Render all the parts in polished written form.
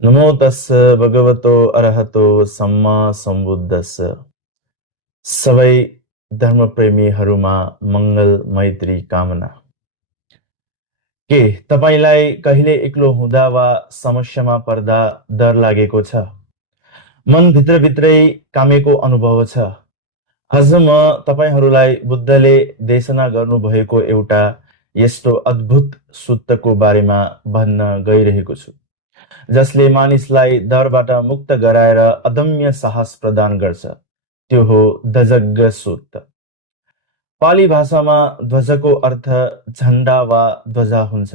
नमो तस्स भगवतो अरहतो सम्मा सम्बुद्धस्स। सबै धर्मप्रेमीहरूमा मङ्गल मैत्री कामना। के तपाईलाई कहिले एक्लो हुँदा वा समस्यामा पर्दा डर लागेको छ? मन भित्रभित्रै कामेको अनुभव छ? आज म तपाईहरूलाई बुद्धले देशना गर्नुभएको एउटा यस्तो अद्भुत सूत्रको बारेमा भन्न गइरहेको छु, जसले मानिसलाई डरबाट मुक्त गराएर अदम्य साहस प्रदान गर्छ। त्यो हो ध्वजज्ञ सूत्र। पाली भाषामा ध्वजको अर्थ झण्डा वा ध्वजा हुन्छ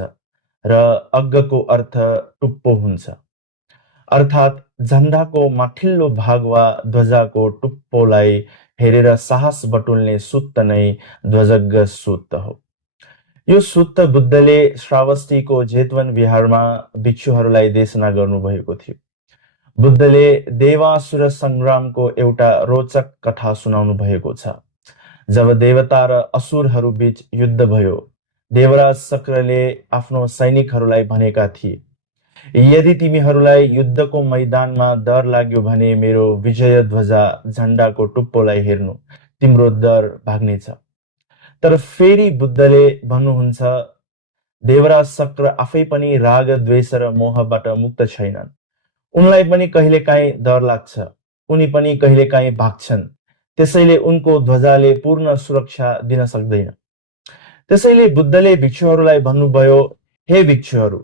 र अग्गको अर्थ टुप्पो हुन्छ। अर्थात् झण्डाको माथिल्लो भाग वा ध्वजाको टुप्पोलाई हेरेर साहस बटुल्ने सूत्र नै ध्वजज्ञ सूत्र हो। यो सूत्र बुद्धले श्रावस्तीको जेतवन विहारमा भिक्षुहरूलाई देशना गर्नुभएको थियो। बुद्धले देवासुर सङ्ग्रामको एउटा रोचक कथा सुनाउनु भएको छ। जब देवता र असुरहरू बीच युद्ध भयो, देवराज शक्रले आफ्नो सैनिकहरूलाई भनेका थिए, यदि तिमीहरूलाई युद्धको मैदानमा डर लाग्यो भने मेरो विजय ध्वजा झण्डाको टुप्पोलाई हेर्नु, तिम्रो डर भाग्नेछ। तर फेरि बुद्धले भन्नुहुन्छ, देवराज शक्र आफै पनि राग द्वेष र मोहबाट मुक्त छैनन्। उनलाई पनि कहिलेकाहीँ डर लाग्छ, उनी पनि कहिलेकाहीँ भाग्छन्। त्यसैले उनको ध्वजाले पूर्ण सुरक्षा दिन सक्दैन। त्यसैले बुद्धले भिक्षुहरूलाई भन्नुभयो, हे भिक्षुहरू,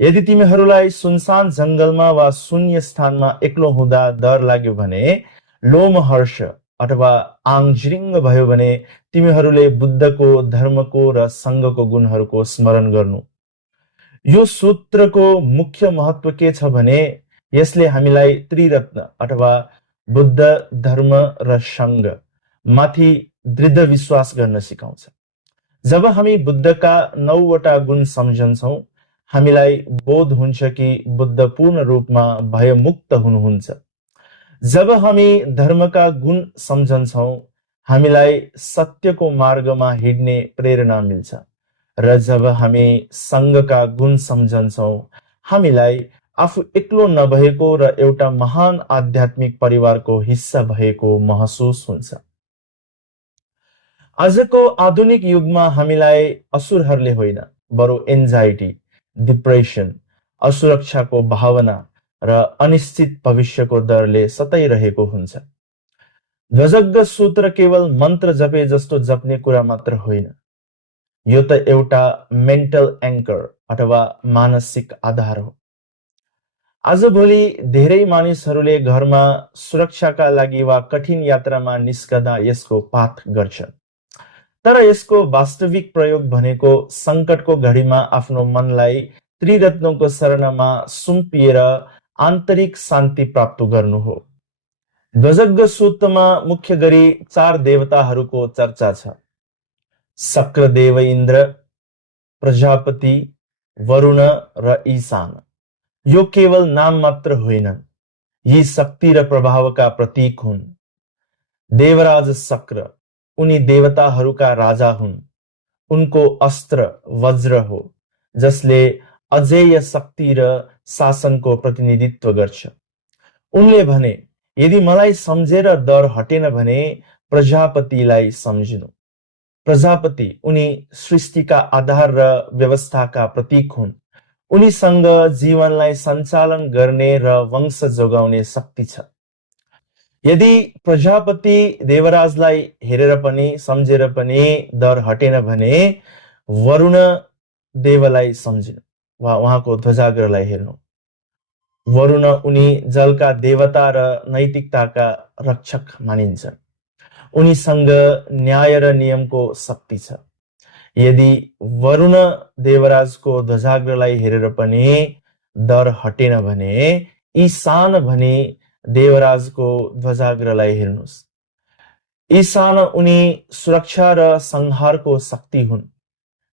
यदि तिमीहरूलाई सुनसान जङ्गलमा वा शून्य स्थानमा एक्लो हुँदा डर लाग्यो भने, लोमहर्ष अथवा आङजिरिङ्ग भयो भने तिमीहरूले बुद्धको, धर्मको र सङ्घको गुणहरूको स्मरण गर्नु। यो सूत्रको मुख्य महत्व के छ भने यसले हामीलाई त्रिरत्न अथवा बुद्ध, धर्म र सङ्घ माथि दृढ विश्वास गर्न सिकाउँछ। जब हामी बुद्धका 9वटा गुण सम्झन्छौँ, हामीलाई बोध हुन्छ कि बुद्ध पूर्ण रूपमा भयमुक्त हुनुहुन्छ। जब हामी धर्मका गुण सम्झन्छौँ, हामीलाई सत्यको मार्गमा हिँड्ने प्रेरणा मिल्छ। र जब हामी सङ्घका गुण सम्झन्छौँ, हामीलाई आफू एक्लो नभएको र एउटा महान आध्यात्मिक परिवारको हिस्सा भएको महसुस हुन्छ। आजको आधुनिक युगमा हामीलाई असुरहरूले होइन, बरु एन्जाइटी, डिप्रेसन, असुरक्षाको भावना र अनिश्चित भविष्यको डरले सताइरहेको हुन्छ। ध्वजज्ञ सूत्र केवल मन्त्र जपे जस्तो जप्ने कुरा मात्र होइन। यो त एउटा मेन्टल एङ्कर अथवा मानसिक आधार हो। आजभोलि धेरै मानिसहरूले घरमा सुरक्षाका लागि वा कठिन यात्रामा निस्कदा यसको पाठ गर्छन्। तर यसको वास्तविक प्रयोग भनेको सङ्कटको घडीमा आफ्नो मनलाई त्रिरत्नको शरणमा सुम्पिएर आन्तरिक शान्ति प्राप्त गर्नु हो। ध्वजज्ञ सूत्रमा मुख्य गरी 4 देवताहरूको चर्चा छ: शक्रदेव इन्द्र, प्रजापति, वरुण र ईशान। यो केवल नाम मात्र होइनन्, यी शक्ति र प्रभावका प्रतीक हुन्। देवराज शक्र, उनी देवताहरूका राजा हुन्। उनको अस्त्र वज्र हो, जसले अजेय शक्ति र शासनको प्रतिनिधित्व गर्छ। उनले भने, यदि मलाई सम्झेर डर हटेन भने प्रजापतिलाई सम्झिनु। प्रजापति, उनी सृष्टिका आधार र व्यवस्थाका प्रतीक हुन्। उनीसँग जीवनलाई सञ्चालन गर्ने र वंश जोगाउने शक्ति छ। यदि प्रजापति देवराजलाई हेरेर पनि सम्झेर पनि डर हटेन भने वरुण देवलाई सम्झिनु वा उहाँको ध्वजाग्रलाई हेर्नु। वरुण, उनी जलका देवता र नैतिकताका रक्षक मानिन्छन्। उनीसँग न्याय र नियमको शक्ति छ। यदि वरुण देवराजको ध्वजाग्रलाई हेरेर पनि डर हटेन भने ईशान भने देवराजको ध्वजाग्रलाई हेर्नुहोस्। ईशान, उनी सुरक्षा र संहारको शक्ति हुन्,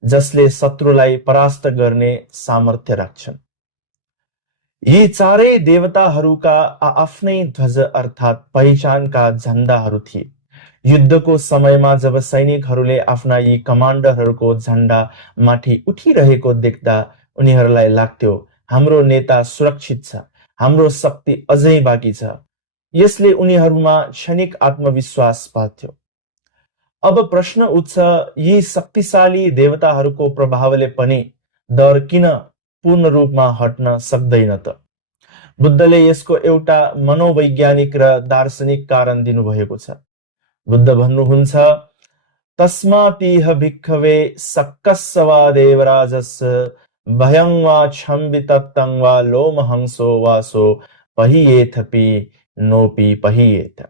जसले शत्रुलाई परास्त गर्ने सामर्थ्य राख्छन्। यी चारै देवताहरूका आफ्नै ध्वज अर्थात् पहिचानका झण्डाहरू थिए। युद्धको समयमा जब सैनिकहरूले आफ्ना यी कमान्डरहरूको झण्डा माथि उठिरहेको देख्दा उनीहरूलाई लाग्थ्यो हाम्रो नेता सुरक्षित छ, हाम्रो शक्ति अझै बाँकी छ। यसले उनीहरूमा क्षणिक आत्मविश्वास बढ्थ्यो। अब प्रश्न उठ्छ, यी शक्तिशाली देवताहरूको प्रभावले पनि डर किन पूर्ण रूपमा हट्न सक्दैन त? बुद्धले यसको एउटा मनोवैज्ञानिक र दार्शनिक कारण दिनुभएको छ। बुद्ध भन्नुहुन्छ, तस्मातीह भिक्खवे सक्कस्सवा देवराजस्य भयं वा क्षम्बितत्तं वा लोमहंसो वासो पहियेथपि नोपि पहियेथ।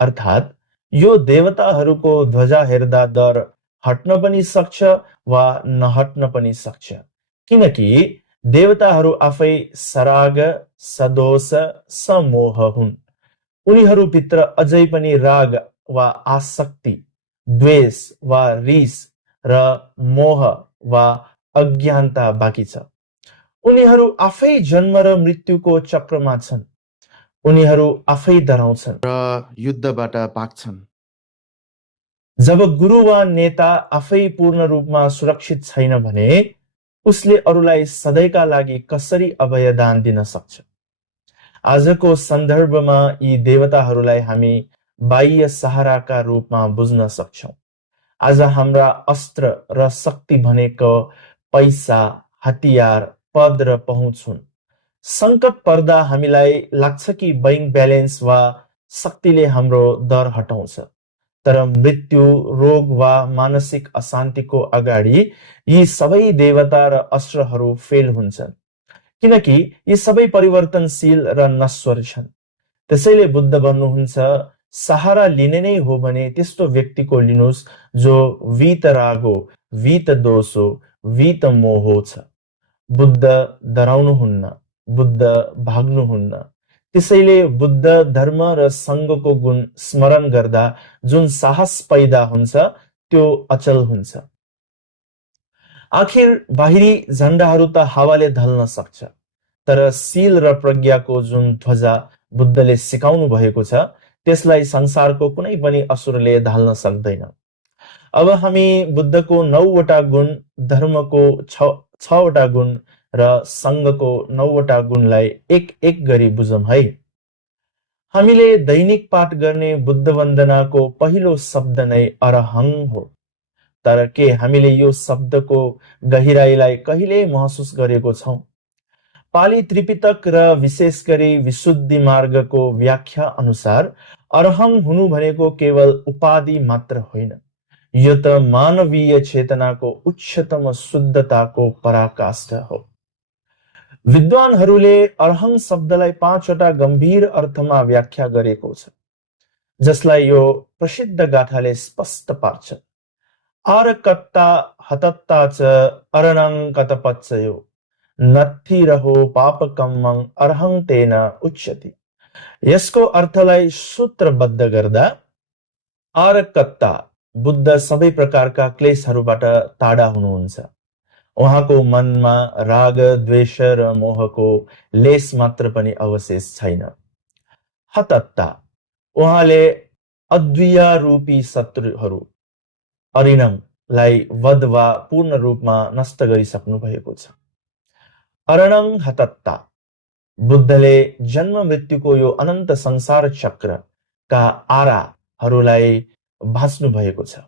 अर्थात् यो देवताहरूको ध्वजा हेर्दा डर हट्न पनि सक्छ वा नहट्न पनि सक्छ, किनकि देवताहरू आफै सराग, सदोष, समोह हुन्। उनीहरूभित्र अझै पनि राग वा आसक्ति, द्वेष वा रिस र मोह वा अज्ञानता बाँकी छ। उनीहरू आफै जन्म र मृत्युको चक्रमा छन्। उनीहरू आफै डराउँछन् र युद्धबाट भाग्छन्। जब गुरु वा नेता आफै पूर्ण रूपमा सुरक्षित छैन भने उसले अरूलाई सधैँका लागि कसरी अभयदान दिन सक्छ? आजको सन्दर्भमा यी देवताहरूलाई हामी बाह्य सहाराका रूपमा बुझ्न सक्छौं। आज हाम्रा अस्त्र र शक्ति भनेको पैसा, हतियार, पद र पहुँच हुन्। संकट पर्दा हामीलाई लाग्छ कि बैंक ब्यालेन्स वा शक्तिले हाम्रो डर हटाउँछ, तर मृत्यु, रोग वा मानसिक अशान्तिको अगाडि यी सबै देवता र अस्त्रहरू फेल हुन्छन्, किनकि यी सबै परिवर्तनशील र नश्वर छन्। त्यसैले बुद्ध भन्नुहुन्छ, सहारा लिने नै हो भने त्यस्तो व्यक्तिको लिनुहोस् जो वीतरागो, वीतदोषो, वीतमोहो छ। बुद्ध डराउनुहुन्न, बुद्ध भाग्नुहुन्न। त्यसैले बुद्ध धर्म र सङ्घको गुण स्मरण गर्दा जुन साहस पैदा हुन्छ त्यो अचल हुन्छ। आखिर बाहिरी झण्डाहरू त हावाले ढल्न सक्छ, तर शील र प्रज्ञाको जुन ध्वजा बुद्धले सिकाउनु भएको छ त्यसलाई संसारको कुनै पनि असुरले ढाल्न सक्दैन। अब हामी बुद्धको 9वटा गुण, धर्मको 6वटा गुण र सङ्घको 9वटा गुणलाई एक एक गरी बुझौं है। हामीले दैनिक पाठ गर्ने बुद्ध वन्दनाको पहिलो शब्द नै अरहं हो। तर के हामीले यो शब्दको गहिराईलाई कहिल्यै महसुस गरेको छौं? पाली त्रिपिटक र विशेष गरी विशुद्धि मार्गको व्याख्या अनुसार अरहं हुनु भनेको केवल उपाधि मात्र होइन, यो त मानवीय चेतनाको उच्चतम शुद्धताको पराकाष्ठा हो। विद्वानहरूले अरहं शब्दलाई 5वटा गम्भीर अर्थमा व्याख्या गरेको छ, जसलाई यो प्रसिद्ध गाथाले स्पष्ट पार्छ। आरकत्ता हतत्ता च अरणं कतपच्चयो नत्थि रहो पापकम्मं अरहं तेन उच्यति। यसको अर्थलाई सूत्रबद्ध गर्दा, आरकत्ता बुद्ध सबै प्रकारका क्लेशहरूबाट टाढा हुनुहुन्छ। उहाँको मनमा राग, द्वेष र मोहको लेस मात्र पनि अवशेष छैन। हतत्ता उहाँले अद्विय रूपी शत्रुहरू अरिणमलाई वध वा पूर्ण रूपमा नष्ट गरिसक्नु भएको छ। अरणं हतत्ता बुद्धले जन्म मृत्युको यो अनन्त संसार चक्रका आराहरूलाई भाँच्नु भएको छ।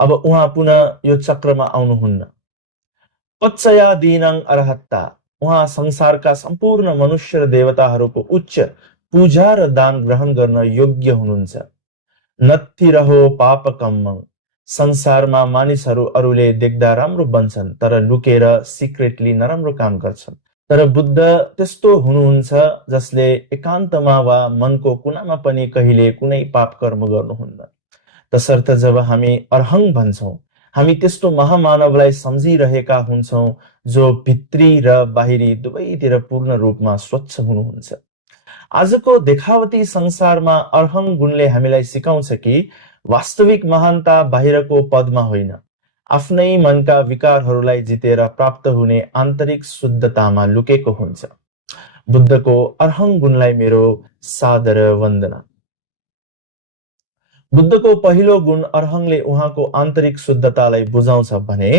अब उहाँ पुनः यो चक्रमा आउनुहुन्न। पच्चयादीनं अरहत्ता उहाँ संसारका सम्पूर्ण मनुष्य र देवताहरूको उच्च पूजा र दान ग्रहण गर्न योग्य हुनुहुन्छ। नत्थि रहो पापकम्मं संसारमा मानिसहरू अरूले देख्दा राम्रो बन्छन्, तर लुकेर सिक्रेटली नराम्रो काम गर्छन्। तर बुद्ध त्यस्तो हुनुहुन्छ जसले एकान्तमा वा मनको कुनामा पनि कहिले कुनै पाप कर्म गर्नुहुन्न। तसर्थ जब हामी अरहं भन्छौं, हामी त्यस्तो महामानवलाई सम्झिरहेका हुन्छौं जो भित्री र बाहिरी दुवैतिर पूर्ण रूपमा स्वच्छ हुनुहुन्छ। आजको देखावटी संसारमा अरहं गुणले हामीलाई सिकाउँछ कि वास्तविक महानता बाहिरको पदमा होइन, आफ्नै मनका विकारहरूलाई जितेर प्राप्त हुने आन्तरिक शुद्धतामा लुकेको हुन्छ। बुद्धको अरहं गुणलाई मेरो सादर वन्दना। बुद्धको पहिलो गुण अरहङले उहाँको आन्तरिक शुद्धतालाई बुझाउँछ भने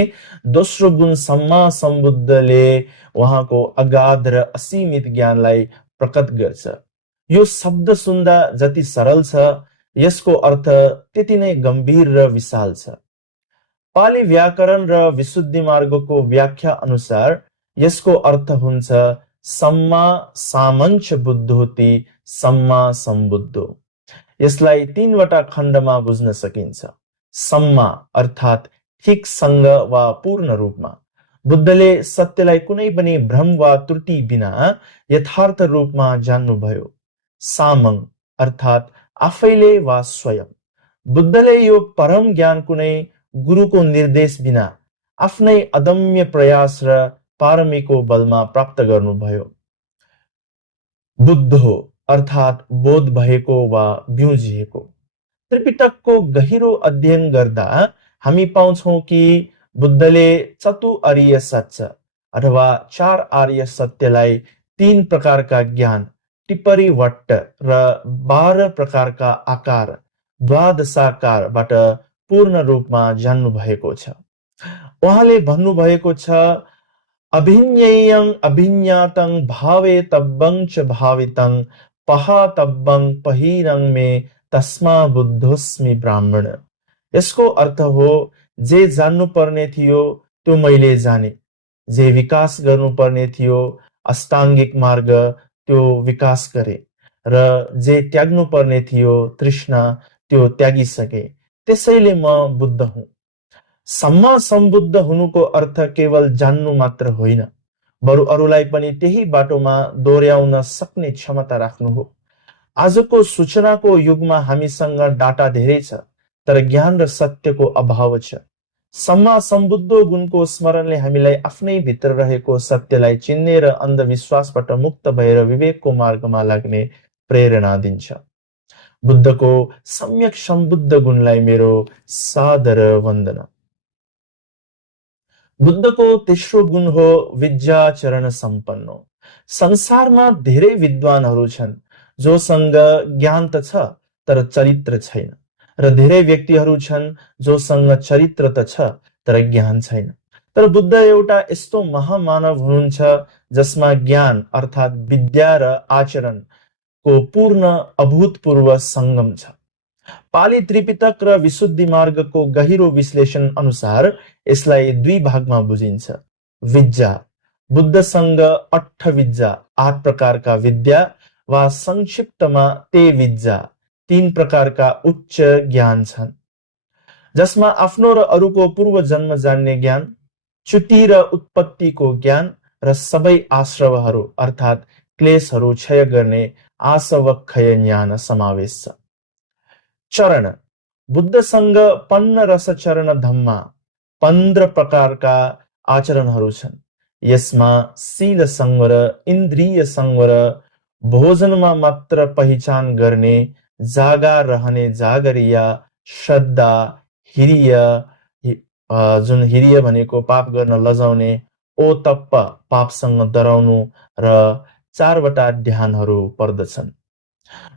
दोस्रो गुण सम्मा सम्बुद्धले उहाँको अगाध र असीमित ज्ञानलाई प्रकट गर्छ। यो शब्द सुन्दा जति सरल छ, यसको अर्थ त्यति नै गम्भीर र विशाल छ। पाली व्याकरण र विशुद्धि मार्गको व्याख्या अनुसार यसको अर्थ हुन्छ सम्मा सामञ्च बुद्धोति सम्मा सम्बुद्धो। यसलाई तीनवटा खण्डमा बुझ्न सकिन्छ। सम्मा अर्थात् ठिकसँग वा पूर्ण रूपमा। बुद्धले सत्यलाई कुनै पनि भ्रम वा त्रुटि बिना यथार्थ रूपमा जान्नुभयो। सामङ अर्थात् आफैले वा स्वयं। बुद्धले यो परम ज्ञान कुनै गुरुको निर्देश बिना आफ्नै अदम्य प्रयास र पारमीको बलमा प्राप्त गर्नुभयो। बुद्धो अर्थात् बोध भएको वा ब्युजिएको। त्रिपिटकको गहिरो अध्ययन गर्दा हामी पाउँछौं कि बुद्धले चतुआर्य सत्य अथवा 4 आर्य सत्यलाई 3 प्रकारका ज्ञान, टिप्परीवट्ट र 12 प्रकारका आकार, द्वादशाकारबाट पूर्ण रूपमा जान्नु भएको छ। उहाँले भन्नुभएको छ अभिज्ञेयं अभिज्ञातं भावेतव्यं च भावितं पहातव्यं पहिरं मे तस्मा बुद्धोस्मि ब्राह्मण। यसको अर्थ हो जे जान्नु पर्ने थियो त्यो मैले जाने, जे विकास गर्नुपर्ने थियो अष्टाङ्गिक मार्ग त्यो विकास गरे, र जे त्याग्नु पर्ने थियो तृष्णा त्यो त्यागिसके, त्यसैले म बुद्ध हुँ। सम्मा सम्बुद्ध हुनुको अर्थ केवल जान्नु मात्र होइन, बरु अरूलाई पनि त्यही बाटोमा दोहोर्याउन सक्ने क्षमता राख्नु हो। आजको सूचनाको युगमा हामीसँग डाटा धेरै छ, तर ज्ञान र सत्यको अभाव छ। सम्मा सम्बुद्ध गुणको स्मरणले हामीलाई आफ्नै भित्र रहेको सत्यलाई चिन्ने र अन्धविश्वासबाट मुक्त भएर विवेकको मार्गमा लाग्ने प्रेरणा दिन्छ। बुद्धको सम्यक सम्बुद्ध गुणलाई मेरो सादर वन्दना। बुद्धको तेस्रो गुण हो विद्याचरण सम्पन्न। संसारमा धेरै विद्वानहरू छन् जोसँग ज्ञान त छ तर चरित्र छैन, र धेरै व्यक्तिहरू छन् जोसँग चरित्र त छ तर ज्ञान छैन। तर बुद्ध एउटा यस्तो महामानव हुनुहुन्छ जसमा ज्ञान अर्थात् विद्या र आचरणको पूर्ण अभूतपूर्व सङ्गम छ। पाली त्रिपिटक र विशुद्धि मार्गको गहिरो विश्लेषण अनुसार यसलाई 2 भागमा बुझिन्छ। विद्या, बुद्धसँग 8 विद्या, 8 प्रकारका विद्या वा संक्षिप्तमा ते विद्या, 3 प्रकारका उच्च ज्ञान छन्, जसमा आफ्नो र अरूको पूर्व जन्म जान्ने ज्ञान, च्युति र उत्पत्तिको ज्ञान र सबै आश्रवहरू अर्थात् क्लेशहरू क्षय गर्ने आसवक्षय ज्ञान समावेश छ। चरण, बुद्धसँग 15 रस चरण धम्मा, 15 प्रकारका आचरणहरू छन्। यसमा शील संवर, इन्द्रिय संवर, भोजनमा मात्र पहिचान गर्ने, जागा रहने जागरिया, श्रद्धा, हिरिय, जुन हिरिय भनेको पाप गर्न लजाउने, ओतप्प पापसँग डराउनु र 4 वटा ध्यानहरू पर्दछन्।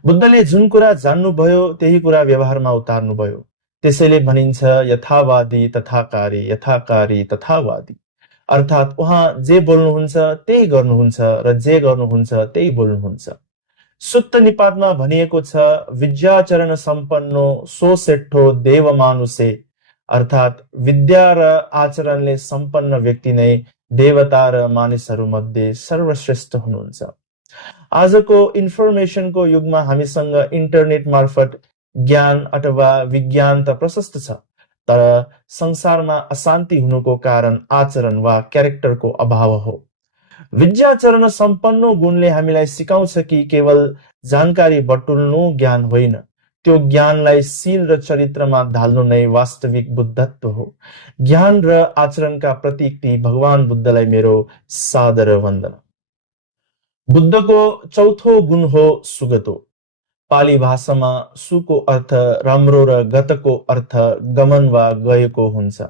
बुद्धले जुन कुरा जान्नुभयो त्यही कुरा व्यवहारमा उतार्नुभयो। त्यसैले भनिन्छ यथावादी तथाकारी, यथाकारी तथावादी। अर्थात् उहाँ जे बोल्नुहुन्छ त्यही गर्नुहुन्छ र जे गर्नुहुन्छ त्यही बोल्नुहुन्छ। सुत्त निपातमा भनिएको छ विद्याचरण सम्पन्नो सोसेठो देव मानुषे, अर्थात् विद्या र आचरणले सम्पन्न व्यक्ति नै देवता र मानिसहरू मध्ये सर्वश्रेष्ठ हुनुहुन्छ। आजको इन्फर्मेसनको युगमा हामीसँग इन्टरनेट मार्फत ज्ञान अथवा विज्ञान त प्रशस्त छ, तर संसारमा अशान्ति हुनुको कारण आचरण वा क्यारेक्टरको अभाव हो। विद्याचरण सम्पन्न गुणले हामीलाई सिकाउँछ कि केवल जानकारी बटुल्नु ज्ञान होइन, त्यो ज्ञानलाई शील र चरित्रमा ढाल्नु नै वास्तविक बुद्धत्व हो। ज्ञान र आचरणका प्रतीक ती भगवान बुद्धलाई मेरो सादर वन्दना। बुद्धको चौथो गुण हो सुगतो। पाली भाषामा सुको अर्थ राम्रो र गतको अर्थ गमन वा गएको हुन्छ।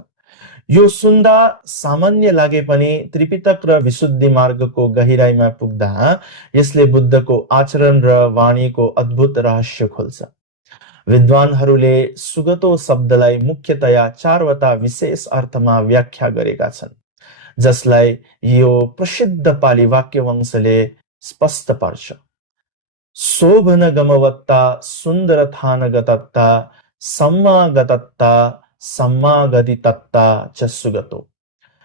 यो सुन्दा सामान्य लागे पनि त्रिपिटक र विशुद्धि मार्गको गहिराईमा पुग्दा यसले बुद्धको आचरण र वाणीको अद्भुत रहस्य खोल्छ। विद्वानहरूले सुगतो शब्दलाई मुख्यतया चारवटा विशेष अर्थमा व्याख्या गरेका छन्, जसलाई यो प्रसिद्ध पाली वाक्यवंशले स्पष्ट पार्छ। शोभन गमवत्ता, सुन्दर थानगतत्ता, सम्मागतत्ता, सम्मागतितत्ता च सुगतो।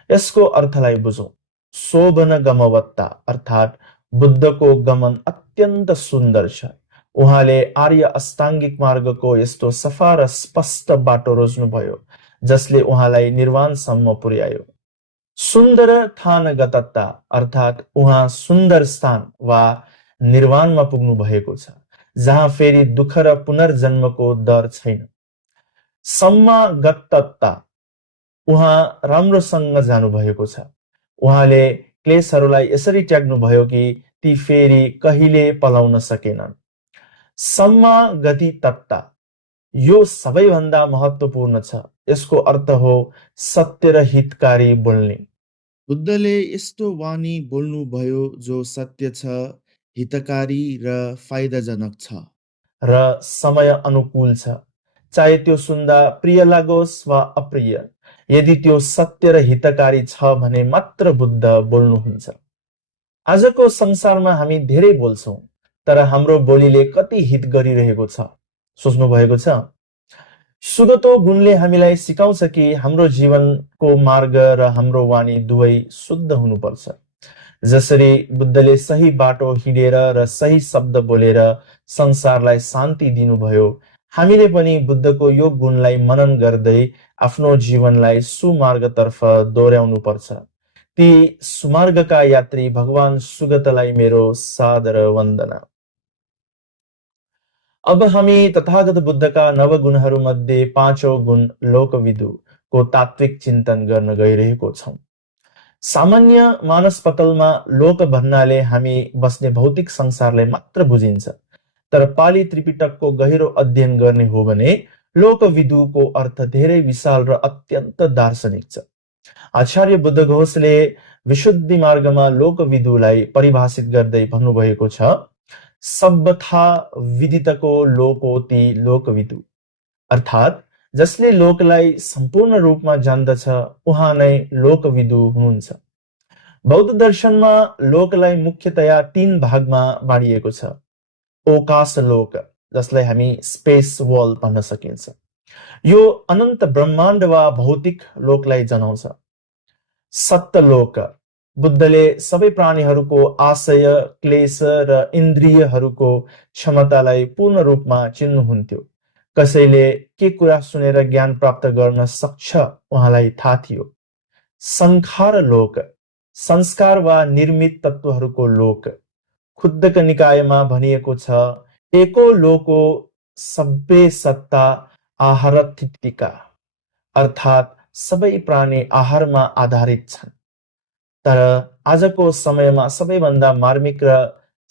यसको अर्थलाई बुझौं। शोभन गमवत्ता अर्थात् बुद्धको गमन अत्यन्त सुन्दर छ। उहाँले आर्य अष्टाङ्गिक मार्गको यस्तो सफा र स्पष्ट बाटो रोज्नुभयो जसले उहाँलाई निर्वाणसम्म पुर्यायो। सुन्दर थानगतत्ता अर्थात् उहाँ सुन्दर स्थान वा निर्वाणमा पुग्नु भएको छ, जहाँ फेरि दुःख र पुनर्जन्मको डर छैन। सम्मागतत्ता उहाँ राम्रोसँग जानुभएको छ। उहाँले क्लेशहरूलाई यसरी त्याग्नुभयो कि ती फेरि कहिले पलाउन सकेनन्। सम्मागतितत्ता यो सबैभन्दा महत्त्वपूर्ण छ। यसको अर्थ हो सत्य र हितकारी बोल्ने। बुद्धले यस्तो वाणी बोल्नुभयो जो सत्य छ, हितकारी र फाइदाजनक छ र समय अनुकूल छ, चाहे त्यो सुन्दा प्रिय लागोस् वा अप्रिय। यदि त्यो सत्य र हितकारी छ भने मात्र बुद्ध बोल्नुहुन्छ। आजको संसारमा हामी धेरै बोल्छौं, तर हाम्रो बोलीले कति हित गरिरहेको छ सोच्नु भएको छ? सुगतो गुणले हामीलाई सिकाउँछ कि हाम्रो जीवनको मार्ग र हाम्रो वाणी दुवै शुद्ध हुनुपर्छ। जसरी बुद्धले सही बाटो हिँडेर र सही शब्द बोलेर संसारलाई शान्ति दिनुभयो, हामीले पनि बुद्धको यो गुणलाई मनन गर्दै आफ्नो जीवनलाई सुमार्गतर्फ दोहोर्याउनु पर्छ। ती सुमार्गका यात्री भगवान सुगतलाई मेरो सादर वन्दना। अब हामी तथागत बुद्धका नवगुणहरू मध्ये पाँचौं गुण लोकविदुको तात्विक चिन्तन गर्न गइरहेको छौं। सामान्य मानसपटलमा लोक भन्नाले हामी बस्ने भौतिक संसारलाई मात्र बुझिन्छ, तर पाली त्रिपिटकको गहिरो अध्ययन गर्ने हो भने लोकविदुको अर्थ धेरै विशाल र अत्यन्त दार्शनिक छ। आचार्य बुद्ध घोषले विशुद्धि मार्गमा लोकविदुलाई परिभाषित गर्दै भन्नुभएको छ, सभ्यथा विदितको लोकोति लोकविदु, अर्थात् जसले लोकलाई सम्पूर्ण रूपमा जान्दछ उहाँ नै लोकविदु हुनुहुन्छ। बौद्ध दर्शनमा लोकलाई मुख्यतया 3 भागमा बाँडिएको छ। ओकाश लोक, जसलाई हामी स्पेस वर्ल्ड भन्न सकिन्छ, यो अनन्त ब्रह्माण्ड वा भौतिक लोकलाई जनाउँछ। सत्यलोक, बुद्धले सबै प्राणीहरूको आशय, क्लेश र इन्द्रियहरूको क्षमतालाई पूर्ण रूपमा चिन्नुहुन्थ्यो। कसैले के कुरा सुनेर ज्ञान प्राप्त गर्न सक्छ उहाँलाई थाहा थियो। संखार लोक, संस्कार वा निर्मित तत्त्वहरूको लोक। खुद्दक निकायमा भनिएको छ, एको लोको सब्बे सत्ता आहारथितिका, अर्थात् सबै प्राणी आहारमा आधारित छन्। तर आजको समयमा सबैभन्दा मार्मिक र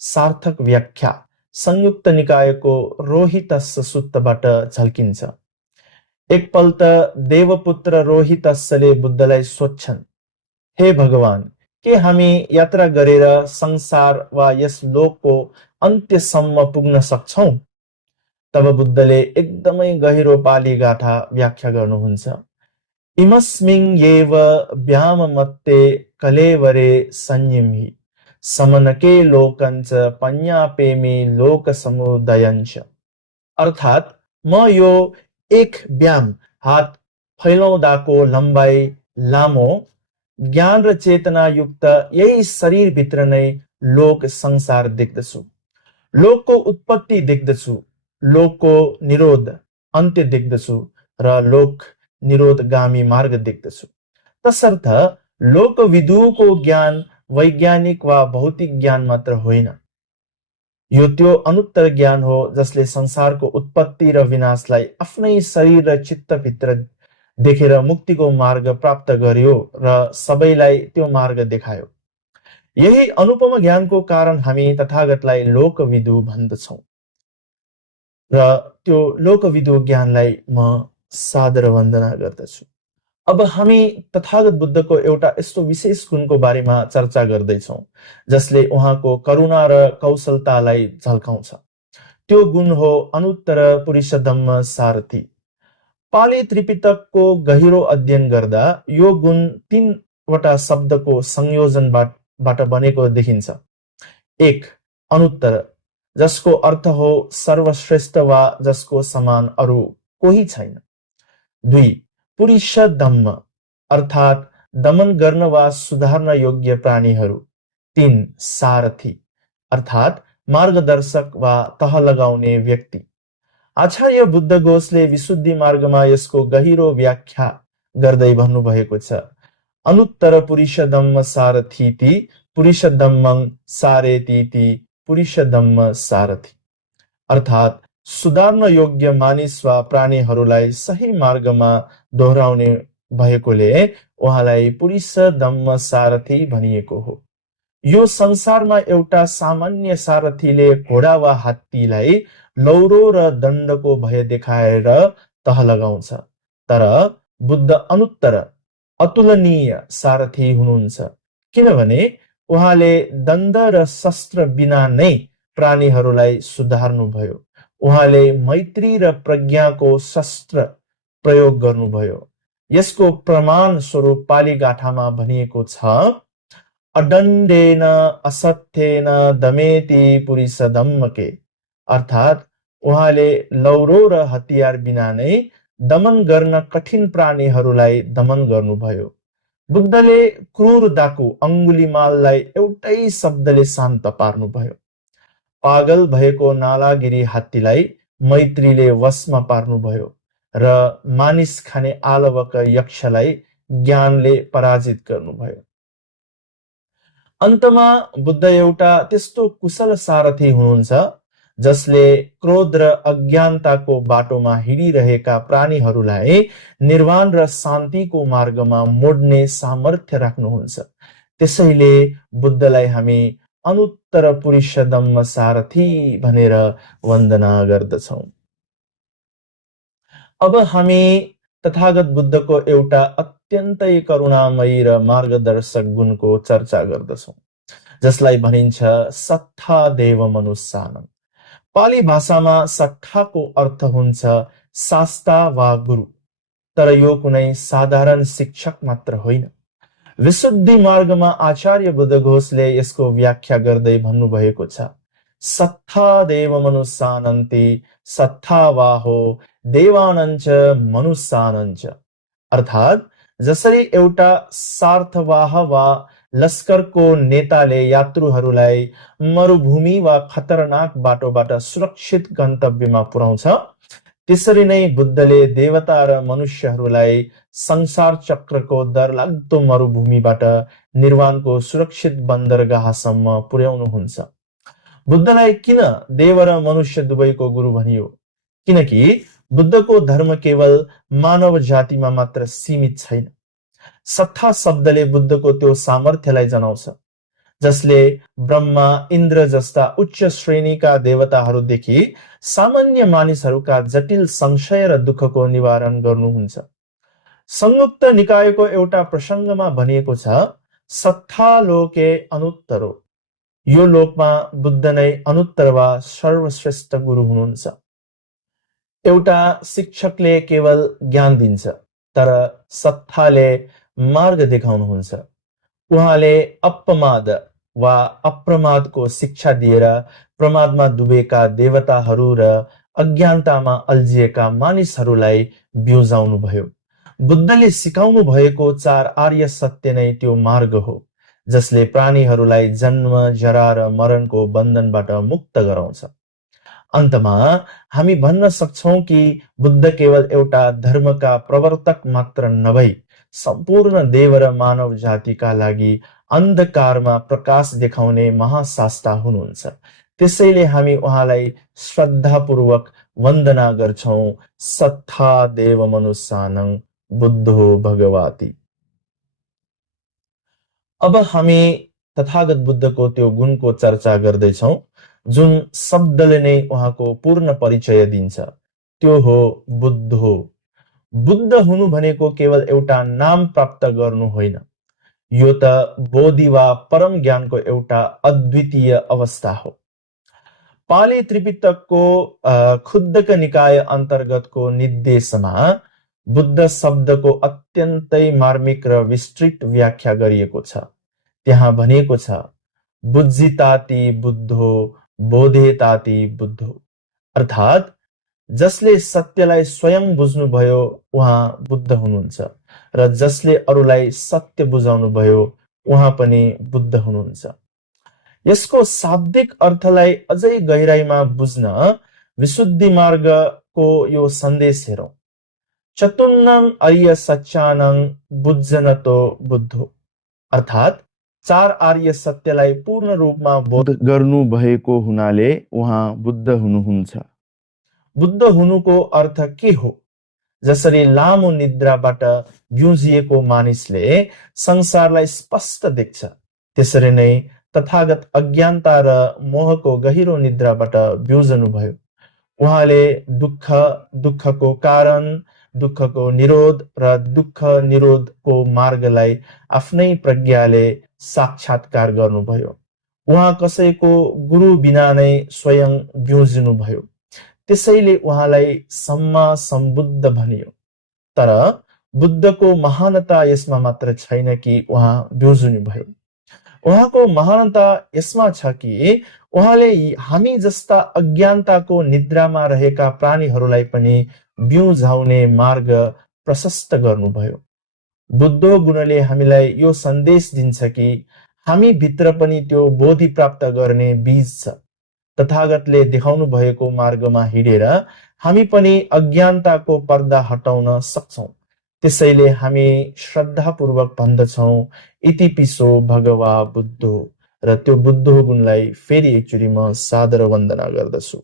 सार्थक व्याख्या संयुक्त निकायको रोहितस्य सूत्रबाट झल्किन्छ। एकपल्ट देवपुत्र रोहितस्यले बुद्धलाई सोध्छन्, हे भगवान, के हामी यात्रा गरेर संसार वा यस लोकको अन्त्यसम्म पुग्न सक्छौं? तब बुद्धले एकदमै गहिरो पाली गाथा व्याख्या गर्नुहुन्छ। इमस्मिन् येव व्याममत्ते कलेवरे संयमी समनके लोकञ्च पञ्यापेमि लोकसमुदयञ्च, अर्थात् म यो एक व्याम हात फैलाउँदाको लम्बाइ लामो ज्ञान र चेतना युक्त यही शरीरभित्र नै लोक संसार देख्दछु, लोकको उत्पत्ति देख्दछु, लोकको निरोध अन्त्य देख्दछु र लोक निरोधगामी मार्ग देख्दछु। तसर्थ लोकविदुको ज्ञान वैज्ञानिक वा भौतिक ज्ञान मात्र होइन, यो त्यो अनुत्तर ज्ञान हो जसले संसारको उत्पत्ति र विनाशलाई आफ्नै शरीर र चित्तभित्र देखेर मुक्तिको मार्ग प्राप्त गर्यो र सबैलाई त्यो मार्ग देखायो। यही अनुपम ज्ञानको कारण हामी तथागतलाई लोकविदु भन्दछौं र त्यो लोकविदु ज्ञानलाई म सादर वन्दना गर्दछु। अब हामी तथागत बुद्धको एउटा यस्तो विशेष गुणको बारेमा चर्चा गर्दैछौं जसले उहाँको करुणा र कौशलतालाई झल्काउँछ। त्यो गुण हो अनुत्तर पुरुषधम्म सारथी। पाली त्रिपिटकको गहिरो अध्ययन गर्दा यो गुण 3वटा शब्दको संयोजनबाट बनेको देखिन्छ। 1. अनुत्तर, जसको अर्थ हो सर्वश्रेष्ठ वा जसको समान अरू कोही छैन। 2. पुरुषधम्म, अर्थात् दमन गर्न वा सुधार्न योग्य प्राणीहरू। 3. सारथी, अर्थात् मार्गदर्शक वा तह लगाउने व्यक्ति। आचार्य बुद्ध घोषले विशुद्धि मार्गमा यसको गहिरो व्याख्या गर्दै भन्नुभएको छ। अनुत्तर पुरुषधम्म सारथीति पुरुषधम्मं सारेतीति पुरुषधम्म सारथी, अर्थात् सुधार्न योग्य मानिस वा प्राणीहरूलाई सही मार्गमा दोहोऱ्याउने भएकोले उहाँलाई पुरुषधम्म सारथी भनिएको हो। यो संसारमा एउटा सामान्य सारथीले घोडा वा हात्तीलाई लौरो र दण्डको भय देखाएर तह लगाउँछ, तर बुद्ध अनुत्तर अतुलनीय सारथी हुनुहुन्छ, किनभने उहाँले दण्ड र शस्त्र बिना नै प्राणीहरूलाई सुधार्नुभयो। उहाँले मैत्री र प्रज्ञाको शस्त्र प्रयोग गर्नुभयो। यसको प्रमाण स्वरूप पाली गाथामा भनिएको छ, अदण्डेन असत्येन दमेति पुरुषधम्मके, अर्थात् उहाँले लौरो र हतियार बिना नै दमन गर्न कठिन प्राणीहरूलाई दमन गर्नुभयो। बुद्धले क्रूर डाकु अङ्गुलीमाललाई एउटै शब्दले शान्त पार्नुभयो। पागल भएको नालागिरी हात्तीलाई मैत्रीले वशमा पार्नुभयो र मानिस खाने आलवक यक्षलाई ज्ञानले पराजित गर्नुभयो। अन्तमा बुद्ध एउटा त्यस्तो कुशल सारथी हुनुहुन्छ जसले क्रोध र अज्ञानताको बाटोमा हिँडिरहेका प्राणीहरूलाई निर्वाण र शान्तिको मार्गमा मोड्ने सामर्थ्य राख्नुहुन्छ। त्यसैले बुद्धलाई हामी अनुत्तर पुरुषधम्म सारथी भनेर वन्दना गर्दछौँ। अब हामी तथागत बुद्धको एउटा अत्यन्तै करुणामयी र मार्गदर्शक गुणको चर्चा गर्दछौँ, जसलाई भनिन्छ सत्ता देव मनुष्यानम्। पाली भाषामा सट्ठाको अर्थ हुन्छ शास्ता वा गुरु, तर यो कुनै साधारण शिक्षक मात्र होइन। विशुद्धि मार्गमा आचार्य बुद्ध घोषले यसको व्याख्या गर्दै भन्नुभएको छ, सत्ता देव मनुष्यानन्ति सत्ता वाहो देवानञ्च मनुष्यानञ्च, अर्थात् जसरी एउटा सार्थवाह वा लस्करको नेताले यात्रुहरूलाई मरुभूमि वा खतरनाक बाटोबाट सुरक्षित गन्तव्यमा पुर्याउँछ, त्यसरी नै बुद्धले देवता र मनुष्यहरूलाई संसार चक्रको डरलाग्दो मरुभूमिबाट निर्वाणको सुरक्षित बन्दरगाहसम्म पुर्याउनुहुन्छ। बुद्धलाई किन देव र मनुष्य दुवैको गुरु भनियो? किनकि बुद्धको धर्म केवल मानव जातिमा मात्र सीमित छैन। सत्ता शब्दले बुद्धको त्यो सामर्थ्यलाई जनाउँछ जसले ब्रह्मा, इन्द्र जस्ता उच्च श्रेणीका देवताहरूदेखि सामान्य मानिसहरूका जटिल संशय र दुःखको निवारण गर्नुहुन्छ। संयुक्त निकायको एउटा प्रसङ्गमा भनिएको छ, सत्ता लोके अनुत्तरो, यो लोकमा बुद्ध नै अनुत्तर वा सर्वश्रेष्ठ गुरु हुनुहुन्छ। एउटा शिक्षकले केवल ज्ञान दिन्छ, तर सत्ताले मार्ग देखाउनुहुन्छ। उहाँले अपमाद वा अप्रमादको शिक्षा दिएर प्रमादमा डुबेका देवताहरू र अज्ञानतामा अल्झिएका मानिसहरूलाई ब्युझाउनु भयो। बुद्धले सिकाउनु भएको 4 आर्य सत्य नै त्यो मार्ग हो जसले प्राणीहरूलाई जन्म, जरा र मरणको बन्धनबाट मुक्त गराउँछ। अन्तमा हामी भन्न सक्छौं कि बुद्ध केवल एउटा धर्मका प्रवर्तक मात्र नभई सम्पूर्ण देव र मानव जातिका लागि अन्धकारमा प्रकाश देखाउने महाशास्ता हुनुहुन्छ। त्यसैले हामी उहाँलाई श्रद्धापूर्वक वन्दना गर्छौं। सत्ता देव मनुष्यानं बुद्धो भगवाति। अब हामी तथागत बुद्धको त्यो गुणको चर्चा गर्दैछौं जुन शब्दले नै उहाँको पूर्ण परिचय दिन्छ। त्यो हो बुद्ध हो। बुद्ध हुनु भनेको केवल एउटा नाम प्राप्त गर्नु होइन, यो त बोधि वा परम ज्ञानको एउटा अद्वितीय अवस्था हो। पाली त्रिपिटकको खुद्दक निकाय अन्तर्गतको निर्देशमा बुद्ध शब्दको अत्यन्तै मार्मिक र विस्तृत व्याख्या गरिएको छ। त्यहाँ भनिएको छ, बुद्धिताति बुद्धो बोधेताति बुद्धो, अर्थात् जसले सत्यलाई स्वयं बुझ्नुभयो उहाँ बुद्ध हुनुहुन्छ र जसले अरूलाई सत्य बुझाउनुभयो उहाँ पनि बुद्ध हुनुहुन्छ। यसको शाब्दिक अर्थलाई अझै गहिराईमा बुझ्न विशुद्धि मार्गको यो सन्देश हेरौं। चतुर्णं आर्य सच्यानं बुझ्जनतो बुद्धो, अर्थात् 4 आर्य सत्यलाई पूर्ण रूपमा बोध गर्नु भएको हुनाले उहाँ बुद्ध हुनुहुन्छ। बुद्ध हुनुको अर्थ के हो? जसरी लामो निद्राबाट ब्युजिएको मानिसले संसारलाई स्पष्ट देख्छ, त्यसरी नै तथागत अज्ञानता र मोहको गहिरो निद्राबाट ब्युजनुभयो। उहाँले दुःख, दुःखको कारण, दुःखको निरोध र दुःख निरोधको मार्गलाई आफ्नै प्रज्ञाले साक्षात्कार गर्नुभयो। उहाँ कसैको गुरु बिना नै स्वयं ब्युजिनुभयो। त्यसैले उहाँलाई सम्मा सम्बुद्ध भनियो। तर बुद्धको महानता यसमा मात्र छैन कि उहाँ ब्युजिनुभयो। उहाँको महानता यसमा छ कि उहाँले हामी जस्ता अज्ञानताको निद्रामा रहेका प्राणीहरूलाई पनि ब्युझाउने मार्ग प्रशस्त गर्नुभयो। बुद्धो गुणले हामीलाई यो सन्देश दिन्छ कि हामी भित्र पनि त्यो बोधि प्राप्त गर्ने बीज छ। तथागतले देखाउनु भएको मार्गमा हिँडेर हामी पनि अज्ञानताको पर्दा हटाउन सक्छौं। त्यसैले हामी श्रद्धापूर्वक भन्दछौं, इति पिसो भगवा बुद्धो, र त्यो बुद्धो गुणलाई फेरि एकचोटि म सादर वन्दना गर्दछु।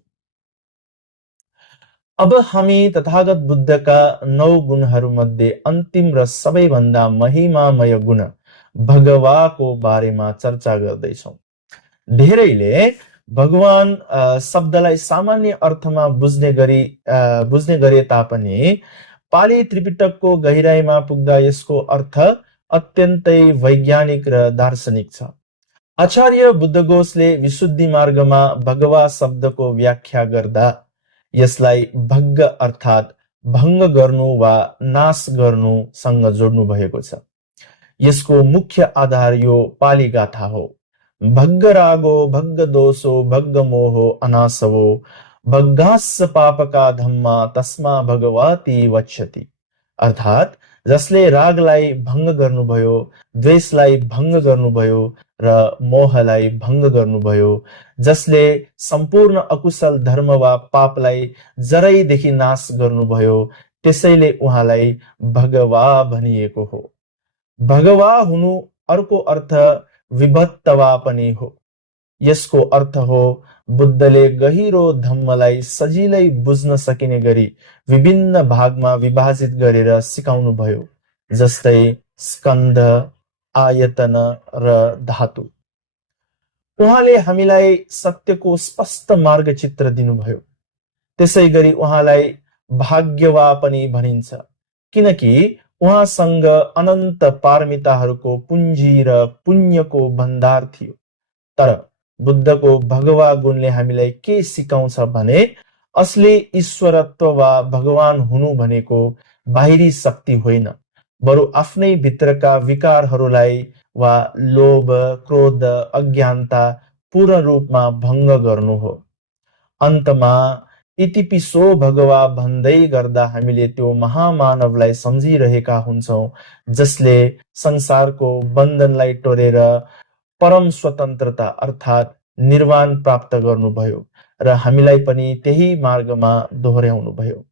अब हामी तथागत बुद्धका 9 गुणहरूमध्ये अन्तिम र सबैभन्दा महिमामय गुण भगवाको बारेमा चर्चा गर्दैछौं। धेरैले भगवान शब्दलाई सामान्य अर्थमा बुझ्ने गरे तापनि पाली त्रिपिटकको गहिराईमा पुग्दा यसको अर्थ अत्यन्तै वैज्ञानिक र दार्शनिक छ। आचार्य बुद्धघोषले विशुद्धि मार्गमा भगवा शब्दको व्याख्या गर्दा यसलाई भग्ग अर्थात् भङ्ग गर्नु वा नाश गर्नुसँग जोड्नु भएको छ। यसको मुख्य आधार यो पाली गाथा हो। भग्ग रागो भग्ग दोषो भग्ग मोहो अनासवो भग्गास्य पापका धम्मा तस्मा भगवती वक्षति, अर्थात् जसले रागलाई भङ्ग गर्नुभयो, द्वेषलाई भङ्ग गर्नुभयो र मोहलाई भङ्ग गर्नुभयो, जसले सम्पूर्ण अकुशल धर्म वा पापलाई जरैदेखि नाश गर्नुभयो, त्यसैले उहाँलाई भगवा भनिएको हो। भगवा हुनु अर्को अर्थ विभत्तवा पनि हो। यसको अर्थ हो बुद्धले गहिरो धम्मलाई सजिलै बुझ्न सकिने गरी विभिन्न भागमा विभाजित गरेर सिकाउनु भयो, जस्तै स्कन्ध, आयतन र धातु। उहाँले हामीलाई सत्यको स्पष्ट मार्गचित्र दिनुभयो। त्यसै गरी उहाँलाई भाग्यवा पनि भनिन्छ, किनकि उहाँसँग अनन्त पारमिताहरूको पुञ्जी र पुण्यको भण्डार थियो। तर बुद्धको भगवा गुणले हामीलाई के सिकाउँछ भने असली ईश्वरत्व वा भगवान हुनु भनेको बाहिरी शक्ति होइन, बरु आफ्नै भित्रका विकारहरूलाई वा लोभ, क्रोध, अज्ञानता पूर्ण रूपमा भङ्ग गर्नु हो। अन्तमा इति पिसो भगवा भन्दै गर्दा हामीले त्यो महामानवलाई सम्झिरहेका हुन्छौं, जसले संसारको बन्धनलाई तोडेर परम स्वतन्त्रता अर्थात् निर्वाण प्राप्त गर्नुभयो र हामीलाई पनि त्यही मार्गमा दोहोर्याउनु भयो।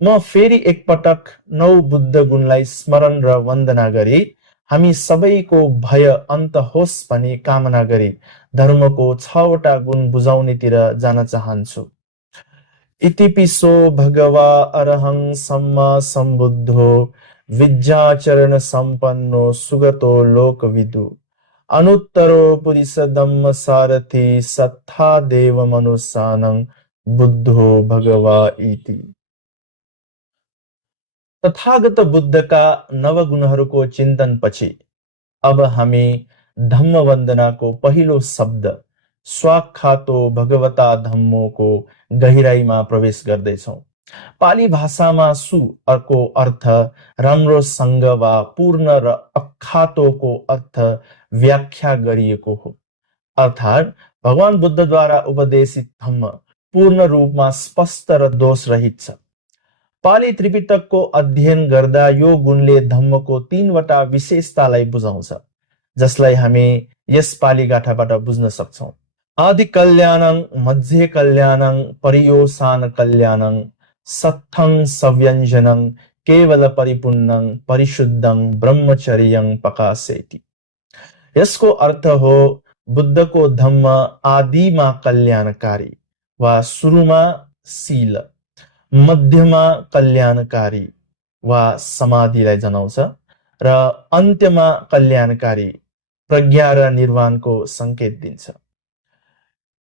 म फेरि एकपटक 9 बुद्ध गुणलाई स्मरण र वन्दना गरी हामी सबैको भय अन्त होस् भनी कामना गरी धर्मको 6 वटा गुण बुझाउनेतिर जान चाहन्छु। इति पिसो भगवा अरहं सम्मा सम्बुद्धो विद्याचरण सम्पन्नो सुगतो लोकविदु अनुत्तरो पुरुष धम्म सारथि सत्था देव मनुष्यानं बुद्धो भगवा इति। तथागत बुद्धका 9 गुणहरूको चिन्तन पछि अब हामी धम्म वन्दनाको पहिलो शब्द स्वाख्यातो भगवता धम्मोको गहिराईमा प्रवेश गर्दैछौँ। पाली भाषामा सुको अर्थ राम्रोसँग वा पूर्ण र अख्यातोको अर्थ व्याख्या गरिएको हो। अर्थात् भगवान बुद्धद्वारा उपदेशित धम्म पूर्ण रूपमा स्पष्ट र दोष रहित छ। पाली त्रिपिटकको अध्ययन गर्दा यो गुणले धम्मको 3वटा विशेषतालाई बुझाउँछ, जसलाई हामी यस पाली गाथाबाट बुझ्न सक्छौं। आदि कल्याणं, मध्ये कल्याणं, पर्योसान कल्याणं, सत्थं सव्यञ्जनं, केवल परिपूर्णं, परिशुद्धं, ब्रह्मचर्यं प्रकाशयति। यसको अर्थ हो बुद्धको धम्म आदिमा कल्याणकारी वा सुरुमा शील, मध्यमा कल्याणकारी वा समाधिलाई जनाउँछ र अन्त्यमा कल्याणकारी प्रज्ञा र निर्वाणको संकेत दिन्छ।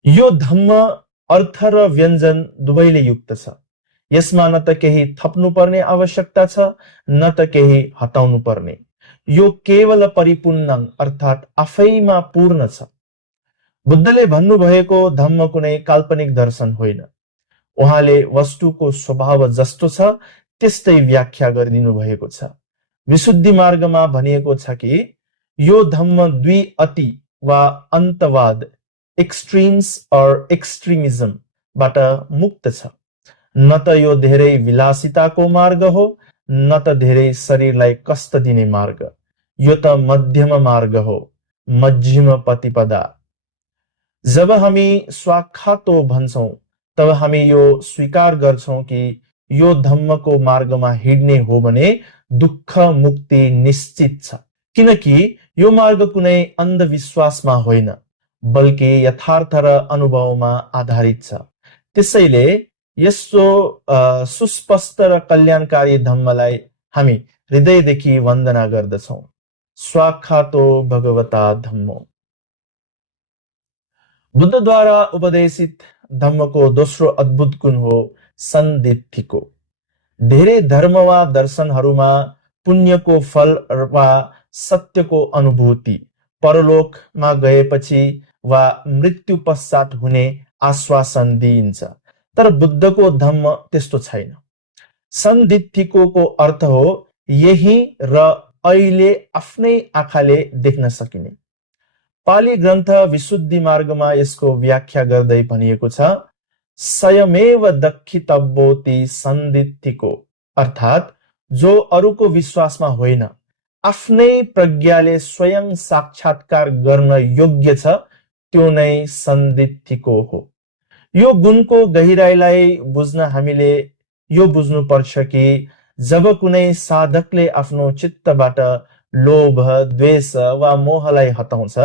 यो धम्म अर्थ र व्यञ्जन दुवैले युक्त छ। यसमा न त केही थप्नुपर्ने आवश्यकता छ, न त केही हटाउनु पर्ने। यो केवल परिपूर्ण अर्थात् आफैमा पूर्ण छ। बुद्धले भन्नुभएको धम्म कुनै काल्पनिक दर्शन होइन। उहाँले वस्तुको स्वभाव जस्तो छ त्यस्तै व्याख्या गरिदिनु भएको छ। विशुद्धि मार्गमा भनिएको छ कि यो धम्म दुई अति वा अन्तवाद, एक्सट्रिम्स और एक्सट्रिमिजम बाट मुक्त छ। न त यो धेरै विलासिताको मार्ग हो, न त धेरै शरीरलाई कष्ट दिने मार्ग। यो त मध्यम मार्ग हो, मध्यम प्रतिपदा। जब हामी स्वाख्यातो भन्छौं तब हामी यो स्वीकार गर्छौं कि यो धम्मको मार्गमा हिँड्ने हो भने दुःख मुक्ति निश्चित छ, किनकि यो मार्ग कुनै अन्धविश्वासमा होइन, बल्कि यथार्थ र अनुभवमा आधारित छ। त्यसैले यस्तो सुस्पष्ट र कल्याणकारी धम्मलाई हामी हृदयदेखि वन्दना गर्दछौं। स्वाख्यातो भगवता धम्मो। बुद्धद्वारा उपदेशित धम्मको दोस्रो अद्भुत गुण हो सन्दिठिको। धेरै धर्म वा दर्शनहरूमा पुण्यको फल वा सत्यको अनुभूति परलोकमा गएपछि वा मृत्यु पश्चात हुने आश्वासन दिइन्छ, तर बुद्धको धम्म त्यस्तो छैन। सन्दिठिको अर्थ हो यही र अहिले आफ्नै आँखाले देख्न सकिने। पाली ग्रन्थ विशुद्धि मार्गमा यसको व्याख्या गर्दै भनिएको छ, स्वयमेव दक्षितव्योति सन्दिठिको, अर्थात् जो अरूको विश्वासमा होइन, आफ्नै प्रज्ञाले स्वयं साक्षात्कार गर्न योग्य छ, त्यो नै सन्दिठिको हो। यो गुणको गहिराईलाई बुझ्न हामीले यो बुझ्नु पर्छ कि जब कुनै साधकले आफ्नो चित्तबाट लोभ, द्वेष वा मोहलाई हटाउँछ,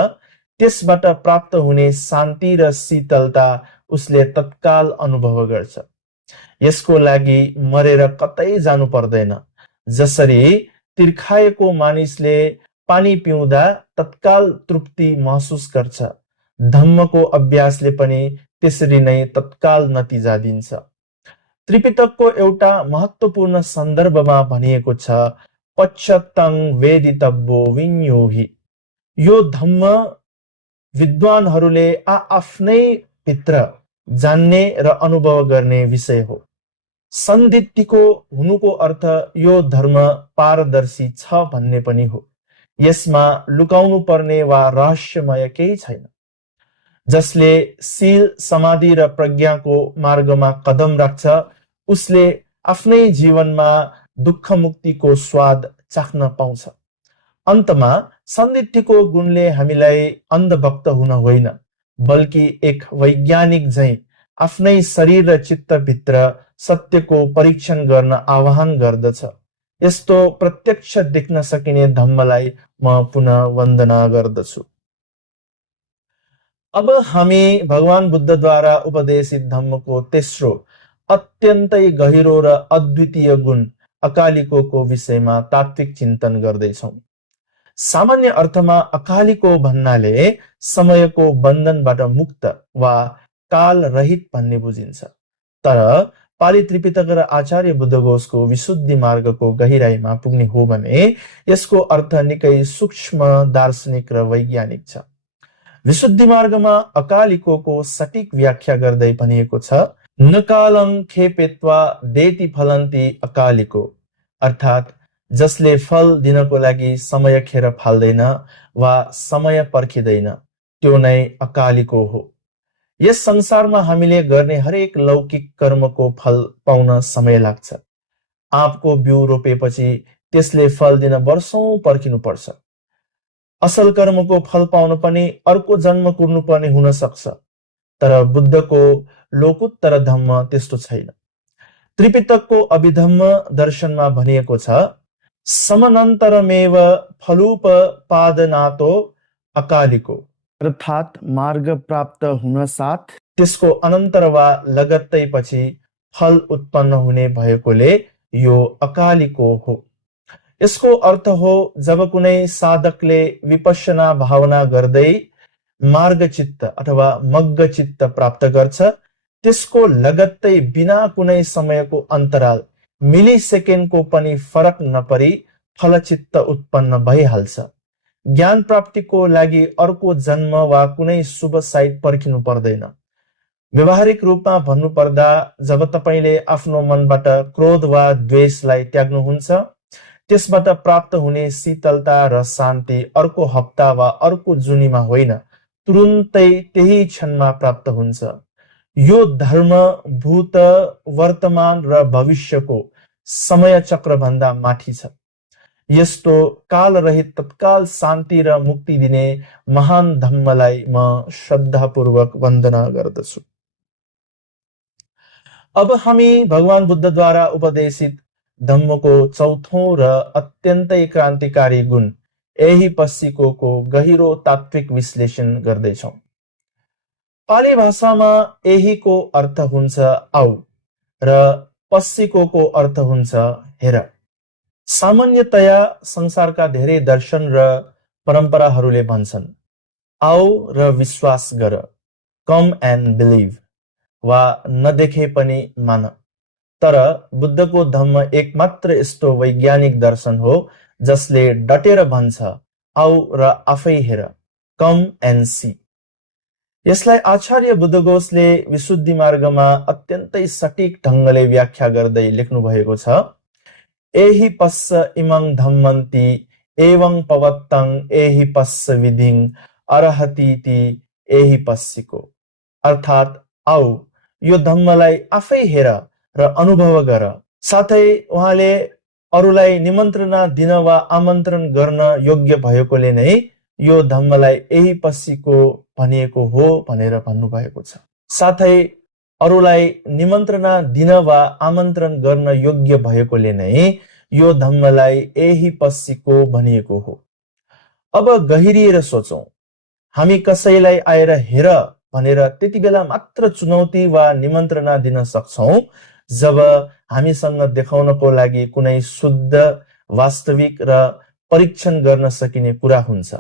त्यसबाट प्राप्त हुने शान्ति र शीतलता उसले तत्काल अनुभव गर्छ। यसको लागि मरेर कतै जानु पर्दैन। जसरी तिर्खाएको मानिसले पानी पिउँदा तत्काल तृप्ति महसुस गर्छ, धम्मको अभ्यासले पनि त्यसरी नै तत्काल नतिजा दिन्छ। त्रिपिटकको एउटा महत्त्वपूर्ण सन्दर्भमा भनिएको छ, पश्चात्तं वेदितव्यो विन्योहि। यो धम्म विद्वानहरूले आफ्नै भित्र जान्ने र अनुभव गर्ने विषय हो। सन्दिठिको हुनुको अर्थ यो धर्म पारदर्शी छ भन्ने पनि हो। यसमा लुकाउनु पर्ने वा रहस्यमय केही छैन। जसले शील, समाधि र प्रज्ञाको मार्गमा कदम राख्छ, उसले आफ्नै जीवनमा दुःख मुक्तिको स्वाद चाख्न पाउँछ। अन्तमा सन्दिठिको गुणले हामीलाई अन्धभक्त हुन होइन, बल्कि एक वैज्ञानिक झैं आफ्नै शरीर र चित्तभित्र सत्यको परीक्षण गर्न आह्वान गर्दछ। यस्तो प्रत्यक्ष देख्न सकिने धम्मलाई म पुनः वन्दना गर्दछु। अब हामी भगवान बुद्धद्वारा उपदेशित धम्मको तेस्रो अत्यन्तै गहिरो र अद्वितीय गुण अकालिको विषयमा तात्विक चिन्तन गर्दैछौं। सामान्य अर्थमा अकालिको भन्नाले समयको बन्धनबाट मुक्त वा काल रहित भन्ने बुझिन्छ। तर पाली त्रिपिटक र आचार्य बुद्धघोषको विशुद्धि मार्गको गहिराईमा पुग्ने हो भने यसको अर्थ निकै सूक्ष्म, दार्शनिक र वैज्ञानिक छ। विशुद्धि मार्गमा अकालिकोको सटीक व्याख्या गर्दै भनिएको छ, नकालं खेपेत्वा देति फलन्ति अकालिको, अर्थात् जसले फल दिनको लागि समय खेर फाल्दैन वा समय पर्खिँदैन त्यो नै अकालिको हो। यस संसारमा हामीले गर्ने हरेक लौकिक कर्मको फल पाउन समय लाग्छ। आँपको बिउ रोपेपछि त्यसले फल दिन वर्षौं पर्खिनु पर्छ। असल कर्मको फल पाउन पनि अर्को जन्म कुर्नुपर्ने हुन सक्छ। तर बुद्धको लोकोत्तर धम्म त्यस्तो छैन। त्रिपिटकको अभिधम्म दर्शनमा भनिएको छ, समनन्तरमेव फलोपपादनातो अकालिको, अर्थात् मार्ग प्राप्त हुन साथ त्यसको अनन्तर वा लगत्तै पछि फल उत्पन्न हुने भएकोले यो अकालिको हो। यसको अर्थ हो, जब कुनै साधकले विपश्यना भावना गर्दै मार्गचित्त अथवा मग्गचित्त प्राप्त गर्छ, त्यसको लगत्तै बिना कुनै समयको अन्तराल मिलिसेकेन्डको पनि फरक नपरी फलचित्त उत्पन्न भइहाल्छ। ज्ञान प्राप्तिको लागि अर्को जन्म वा कुनै शुभ साइत पर्खिनु पर्दैन। व्यवहारिक रूपमा भन्नुपर्दा, जब तपाईले आफ्नो मनबाट क्रोध वा द्वेषलाई त्याग्नुहुन्छ, त्यसबाट प्राप्त हुने शीतलता र शान्ति अर्को हप्ता वा अर्को जुनीमा होइन, तुरुन्तै त्यही क्षणमा प्राप्त हुन्छ। यो धर्म भूत, वर्तमान र भविष्यको समय चक्र भन्दा माथि छ। यस्तो कालरहित तत्काल शान्ति र मुक्ति दिने महान धम्मलाई म श्रद्धापूर्वक वन्दना गर्दछु। अब हामी भगवान बुद्धद्वारा उपदेशित धम्मको चौथौं र अत्यन्तै क्रान्तिकारी गुण एहिपस्सिको गहिरो तात्विक विश्लेषण गर्दैछौं। पाली भाषामा एहीको अर्थ हुन्छ आऊ र पस्सिको अर्थ हुन्छ हेर। सामान्यतया संसारका धेरै दर्शन र परम्पराहरूले भन्छन्, आऊ र विश्वास गर, कम एन्ड बिलिभ, वा नदेखे पनि मान। तर बुद्धको धम्म एकमात्र यस्तो वैज्ञानिक दर्शन हो जसले डटेर भन्छ, आऊ र आफै हेर, कम एन्ड सी। यसलाई आचार्य बुद्धघोषले विशुद्धि मार्गमा अत्यन्तै सटीक ढंगले व्याख्या गर्दै लेख्नु भएको छ, एहि पश्च इमं धम्मन्ति एवं पवत्तं एहि पश्च विधिं अर्हतीति एहि पश्चिको, अर्थात् आऊ यो धम्मलाई आफै हेर र अनुभव गर। साथै उहाँले अरूलाई निमन्त्रणा दिन वा आमन्त्रण गर्न योग्य भएकोले नै यो धम्मलाई एही पश्चिको भनिएको हो भनेर भन्नुभएको छ। साथै अरूलाई निमन्त्रणा दिन वा आमन्त्रण गर्न योग्य भएकोले नै यो धम्मलाई एही पश्चिको भनिएको हो। अब गहिरिएर सोचौं, हामी कसैलाई आएर हेर भनेर त्यति बेला मात्र चुनौती वा निमन्त्रणा दिन सक्छौं जब हामीसँग देखाउनको लागि कुनै शुद्ध, वास्तविक र परीक्षण गर्न सकिने कुरा हुन्छ।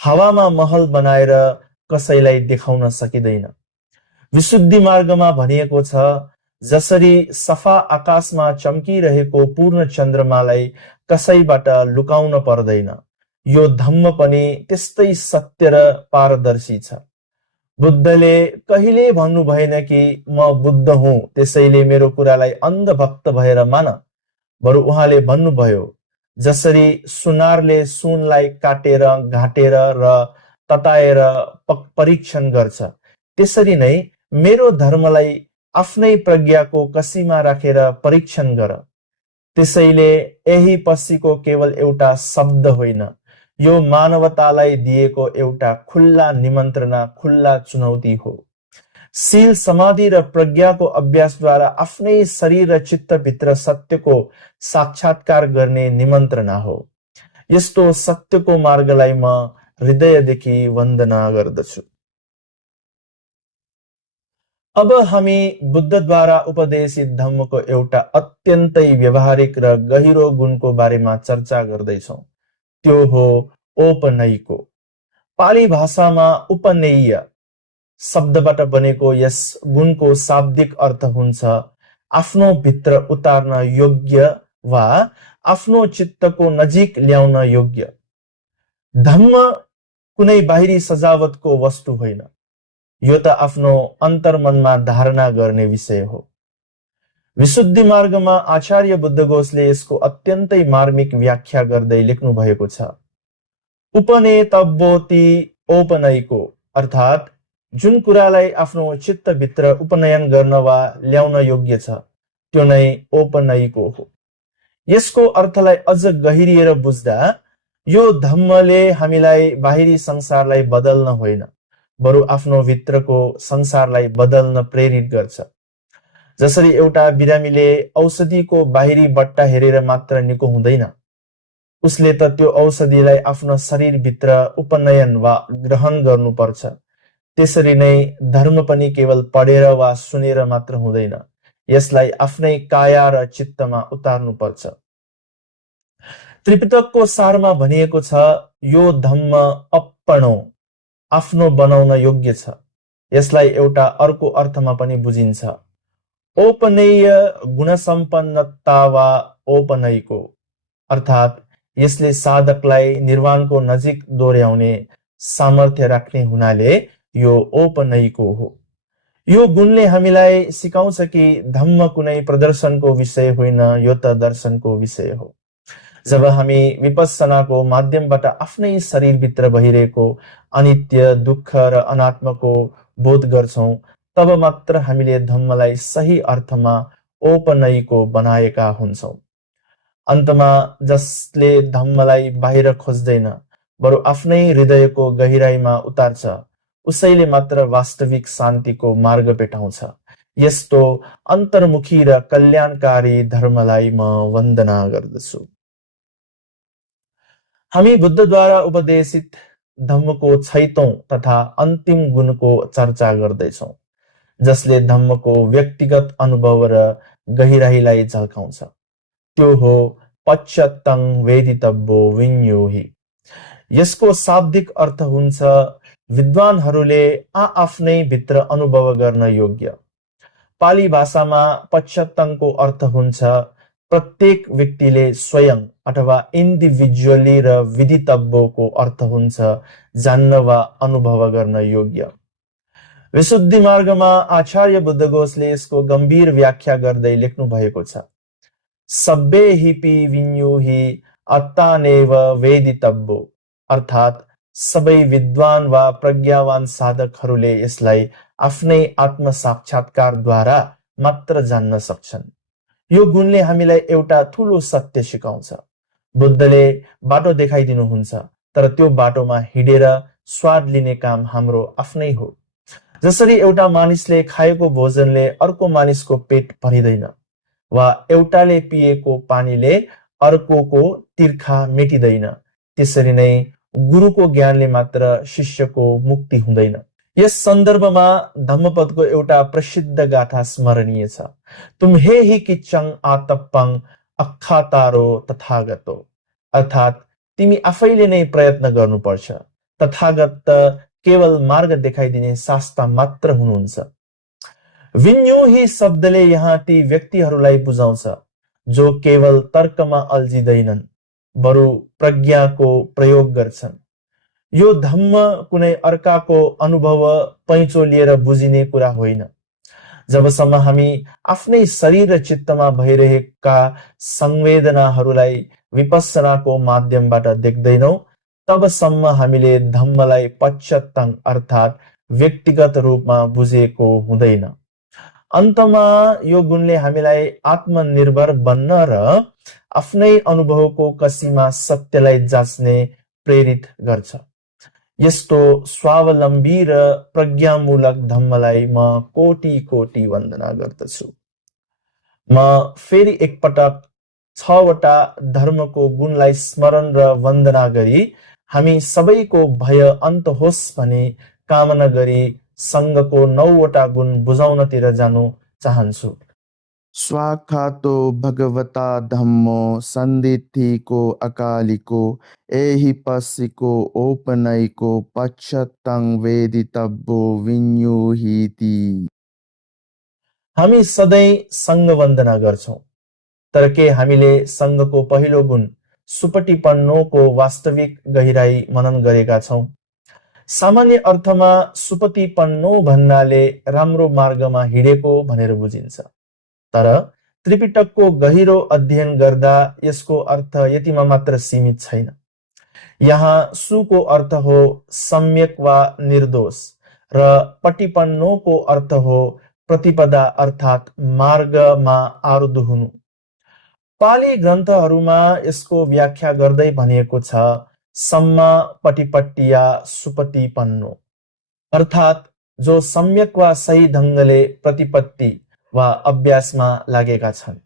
हावामा महल बनाएर कसैलाई देखाउन सकिँदैन। विशुद्धि मार्गमा भनिएको छ, जसरी सफा आकाशमा चम्किरहेको पूर्ण चन्द्रमालाई कसैबाट लुकाउन पर्दैन, यो धम्म पनि त्यस्तै सत्य र पारदर्शी छ। बुद्धले कहिले भन्नु भएन कि म बुद्ध हुँ त्यसैले मेरो कुरालाई अन्धभक्त भएर मान। बरु उहाँले भन्नुभयो, जसरी सुनारले सुनलाई काटेर, घाटेर र तताएर परीक्षण गर्छ, त्यसरी नै मेरो धर्मलाई आफ्नै प्रज्ञाको कसीमा राखेर परीक्षण गर। त्यसैले यही पश्चिको केवल एउटा शब्द होइन, यो मानवतालाई दिएको एउटा खुल्ला निमन्त्रणा, खुल्ला चुनौती हो। शील, समाधि र प्रज्ञाको अभ्यासद्वारा आफ्नै शरीर र चित्तभित्र सत्यको साक्षात्कार गर्ने निमन्त्रणा हो। यस्तो सत्यको मार्गलाई म हृदयदेखि वन्दना गर्दछु। अब हामी बुद्धद्वारा उपदेशित धम्मको एउटा अत्यन्तै व्यवहारिक र गहिरो गुणको बारेमा चर्चा गर्दैछौं। त्यो हो औपनयिको। पाली भाषामा उपनेय शब्दबाट बनेको यस गुणको शाब्दिक अर्थ हुन्छ आफ्नो भित्र उतार्न योग्य वा आफ्नो चित्तको नजिक ल्याउन योग्य। धम्म कुनै बाहिरी सजावटको वस्तु होइन, यो त आफ्नो अन्तर्मनमा धारणा गर्ने विषय हो। विशुद्धि मार्गमा आचार्य बुद्धघोषले यसको अत्यन्तै मार्मिक व्याख्या गर्दै लेख्नु भएको छ। उपनेतव्योति औपनयिको, अर्थात् जुन कुरालाई आफ्नो चित्तभित्र उपनयन गर्न वा ल्याउन योग्य छ त्यो नै औपनयिको हो। यसको अर्थलाई अझ गहिरिएर बुझ्दा यो धम्मले हामीलाई बाहिरी संसारलाई बदल्न होइन, बरु आफ्नो भित्रको संसारलाई बदल्न प्रेरित गर्छ। जसरी एउटा बिरामीले औषधिको बाहिरी बट्टा हेरेर मात्र निको हुँदैन, उसले त त्यो औषधिलाई आफ्नो शरीरभित्र उपनयन वा ग्रहण गर्नुपर्छ। त्यसरी नै धर्म पनि केवल पढेर वा सुनेर मात्र हुँदैन, यसलाई आफ्नै काया र चित्तमा उतार्नुपर्छ। त्रिपिटकको सारमा भनिएको छ, यो धम्म अपनो, आफ्नो बनाउन योग्य छ। यसलाई एउटा अर्को अर्थमा पनि बुझिन्छ, औपनेय गुणसम्पन्नता वा औपनयिको, अर्थात् यसले साधकलाई निर्वाणको नजिक दोर्याउने सामर्थ्य राख्ने हुनाले यो औपनयिको हो। यो गुणले हामीलाई सिकाउँछ कि धम्म कुनै प्रदर्शनको विषय होइन, यो त दर्शनको विषय हो। जब हामी विपस्सनाको माध्यमबाट आफ्नै शरीरभित्र भइरहेको अनित्य, दुःख र अनात्मको बोध गर्छौं, तब मात्र हामीले धम्मलाई सही अर्थमा औपनयिको बनाएका हुन्छौं। अन्तमा जसले धम्मलाई बाहिर खोज्दैन, बरु आफ्नै हृदयको गहिराईमा उतार्छ, उसैले मात्र वास्तविक शान्तिको मार्ग भेटाउँछ। यस्तो अन्तर्मुखी र कल्याणकारी धर्मलाई म वन्दना गर्दछु। हामी बुद्धद्वारा उपदेशित धम्मको 6औं तथा अन्तिम गुणको चर्चा गर्दैछौं, जसले धम्मको व्यक्तिगत अनुभव र गहिराईलाई झल्काउँछ। त्यो हो पश्चात्तं वेदितव्यो विन्योहि। यसको शाब्दिक अर्थ हुन्छ विद्वानहरूले आआफ्नै भित्र अनुभव गर्न योग्य। पाली भाषामा पश्चात्तंको अर्थ हुन्छ प्रत्येक व्यक्तिले स्वयं अथवा इन्डिभिजुअली र विदितव्यको अर्थ हुन्छ जान्न वा अनुभव गर्न योग्य। विशुद्धि मार्गमा आचार्य बुद्धघोषले यसको गम्भीर व्याख्या गर्दै लेख्नु भएको छ, सब्बे हिपि विन्योहि अत्तानेव वेदितव्यो, अर्थात् सबै विद्वान वा प्रज्ञावान साधकहरूले यसलाई आफ्नै आत्म साक्षात्कारद्वारा मात्र जान्न सक्छन्। यो गुणले हामीलाई एउटा ठूलो सत्य सिकाउँछ। बुद्धले बाटो देखाइदिनुहुन्छ, तर त्यो बाटोमा हिँडेर स्वाद लिने काम हाम्रो आफ्नै हो। जसरी एउटा मानिसले खाएको भोजनले अर्को मानिसको पेट भरिदैन, वा एउटाले पिएको पानीले अर्कोको तिर्खा मेटिँदैन, त्यसरी नै गुरुको ज्ञानले मात्र शिष्यको मुक्ति हुँदैन। यस सन्दर्भमा धम्मपदको एउटा प्रसिद्ध गाथा स्मरणीय छ, तुम्हे हि किच्चङ आतप्पङ अक्खातारो तथागतो, अर्थात् तिमी आफैले नै प्रयत्न गर्नुपर्छ, तथागत त केवल मार्ग देखाइदिने शास्ता मात्र हुनुहुन्छ। विन्योहि शब्दले यहाँ ती व्यक्तिहरूलाई बुझाउँछ जो केवल तर्कमा अल्झिँदैनन्, बरु प्रज्ञाको प्रयोग गर्छन्। यो धम्म कुनै अर्काको अनुभव पैँचो लिएर बुझिने कुरा होइन। जबसम्म हामी आफ्नै शरीर र चित्तमा भइरहेका संवेदनाहरूलाई विपस्सनाको माध्यमबाट देख्दैनौं, तबसम्म हामीले धम्मलाई पश्चात्तं अर्थात् व्यक्तिगत रूपमा बुझेको हुँदैन। अन्तमा यो गुणले हामीलाई आत्मनिर्भर बन्न र आफ्नै अनुभवको कसीमा सत्यलाई जाँच्ने प्रेरित गर्छ। यस्तो स्वावलम्बी र प्रज्ञामूलक धम्मलाई म कोटि कोटि वन्दना गर्दछु। म फेरि एकपटक 6वटा धर्मको गुणलाई स्मरण र वन्दना गरी हामी सबैको भय अन्त होस् भनी कामना गरी संघको 9वटा गुण बुझाउनतिर जानु चाहन्छु। स्वाखातो भगवता धम्मो सन्दिथिको अकालिको एहिपस्सिको औपनयिको पश्चात्तं वेदितव्यो विन्योहीति। हामी सधैँ संघ वन्दना गर्छौं, तर के हामीले संघको पहिलो गुण सुपटिपन्नोको वास्तविक गहिराई मनन गरेका छौं? सामान्य अर्थमा सुपतिपन्नो भन्नाले राम्रो मार्गमा हिँडेको भनेर बुझिन्छ। तर त्रिपिटकको गहिरो अध्ययन गर्दा यसको अर्थ यतिमा मात्र सीमित छैन। यहाँ सुको अर्थ हो सम्यक वा निर्दोष र पटिपन्नोको अर्थ हो प्रतिपदा अर्थात् मार्गमा आरूढ हुनु। पाली ग्रन्थहरूमा यसको व्याख्या गर्दै भनिएको छ सम्मा पटिपट्टिया सुपतिपन्नो, अर्थात् जो सम्यक वा सही ढङ्गले प्रतिपत्ति वा अभ्यासमा लागेका छन्।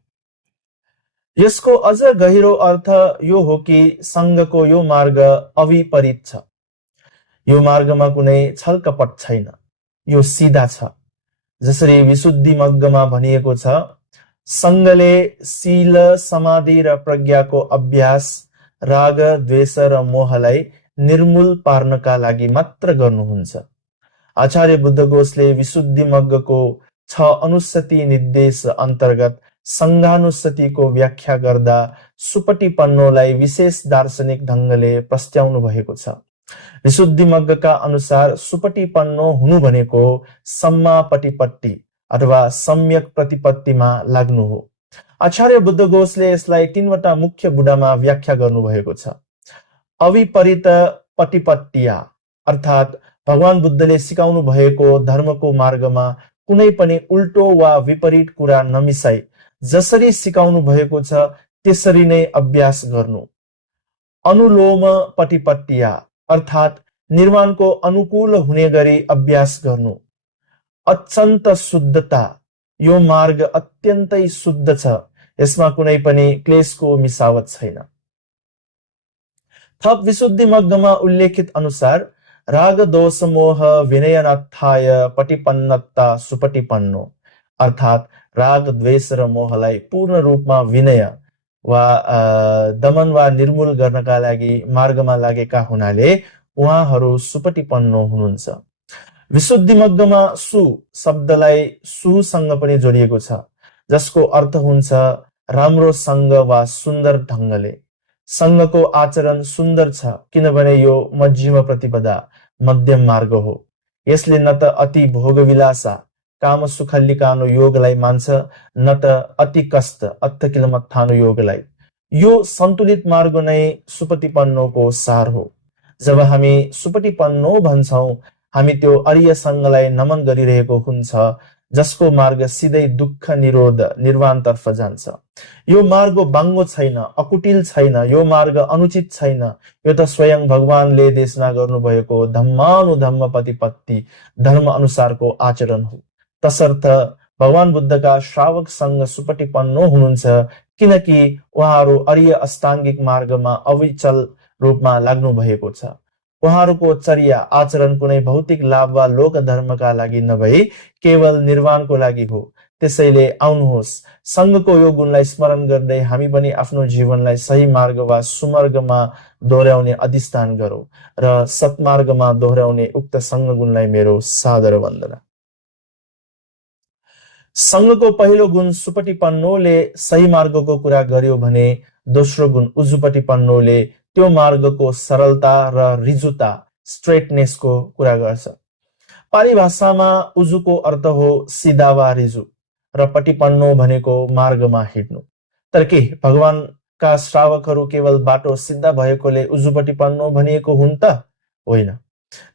यसको अझ गहिरो अर्थ यो हो कि सङ्घको यो मार्ग अविपरीत छ। यो मार्गमा कुनै छलकपट छैन, यो सिधा छ। जसरी विशुद्धि मग्गमा भनिएको छ, सङ्घले शील समाधि र प्रज्ञाको अभ्यास राग द्वेष र मोहलाई निर्मूल पार्नका लागि मात्र गर्नुहुन्छ। आचार्य बुद्धघोषले विशुद्धि मग्गको 6 अनुස්සति निर्देश अन्तर्गत सङ्घानुස්සतिको व्याख्या गर्दा सुपटिपन्नोलाई विशेष दार्शनिक ढङ्गले प्रस्ट्याउनु भएको छ। विशुद्धि मग्गका अनुसार सुपटिपन्नो हुनु भनेको सम्मा पटिपट्टि अथवा सम्यक प्रतिपत्तिमा लाग्नु हो। आचार्य बुद्धघोषले यसलाई 3वटा मुख्य बुँदामा व्याख्या गर्नुभएको छ। अविपरीत पटिपट्टिया अर्थात् भगवान बुद्धले सिकाउनु भएको धर्मको मार्गमा कुनै पनि उल्टो वा विपरीत कुरा नमिसाई जसरी सिकाउनु भएको छ त्यसरी नै अभ्यास गर्नु। अनुलोम पटिपट्टिया अर्थात् निर्वाणको अनुकूल हुने गरी अभ्यास गर्नु। अत्यन्त शुद्धता, यो मार्ग अत्यन्तै शुद्ध छ, यसमा कुनै पनि क्लेशको मिसावट छैन। थप विशुद्धि मग्गमा उल्लेखित अनुसार राग दोष मोह विनयनाथाय पटिपन्नता सुपटिपन्नो, अर्थात् राग द्वेष र मोहलाई पूर्ण रूपमा विनय वा दमन वा निर्मूल गर्नका लागि मार्गमा लागेका हुनाले उहाँहरू सुपटिपन्नो हुनुहुन्छ। विशुद्धि मग्गमा सु शब्दलाई सुसँग पनि जोडिएको छ, जसको अर्थ हुन्छ राम्रो सङ्ग वा सुन्दर ढङ्गले। सङ्घको आचरण सुन्दर छ किनभने यो मध्यम प्रतिपदा मध्यम मार्ग हो। यसले न त अति भोगविलासा काम सुखल्लिकानो योगलाई मान्छ न त अति कष्ट अत्थकिलमत्थानो योगलाई। यो सन्तुलित मार्ग नै सुपटिपन्नोको सार हो। जब हामी सुपटिपन्नो भन्छौँ हामी त्यो अर्य सङ्घलाई नमन गरिरहेको हुन्छ जसको मार्ग सिधै दुःख निरोध निर्वाणतर्फ जान्छ। यो मार्ग बाङ्गो छैन, अकुटिल छैन, यो मार्ग अनुचित छैन। यो त स्वयं भगवानले देशना गर्नुभएको धम्मानुधम्म प्रतिपत्ति धर्म अनुसारको आचरण हो। तसर्थ भगवान बुद्धका श्रावक सङ्घ सुपटिपन्नो हुनुहुन्छ किनकि उहाँहरू अर्य अष्टाङ्गिक मार्गमा अविचल रूपमा लाग्नु भएको छ। उहाँहरूको चर्या आचरण कुनै भौतिक लाभ वा लोक धर्मका लागि नभई केवल निर्वाणको लागि हो। त्यसैले आउनुहोस् सङ्घको यो गुणलाई स्मरण गर्दै हामी पनि आफ्नो जीवनलाई सही मार्ग वा सुमार्गमा दोहोऱ्याउने अधिष्ठान गरौँ र सत्मार्गमा दोहोऱ्याउने उक्त सङ्घ गुणलाई मेरो सादर वन्दना। सङ्घको पहिलो गुण सुपटिपन्नोले सही मार्गको कुरा गर्यो भने दोस्रो गुण उजुपटिपन्नोले त्यो मार्गको सरलता र रिजुता स्ट्रेटनेसको कुरा गर्छ। पाली भाषामा उजुको अर्थ हो सिधा वा रिजु र पटिपन्नो भनेको मार्गमा हिँड्नु। तर के भगवानका श्रावकहरू केवल बाटो सिद्धा भएकोले उजुपटिपन्नो भनिएको हुन् त? होइन।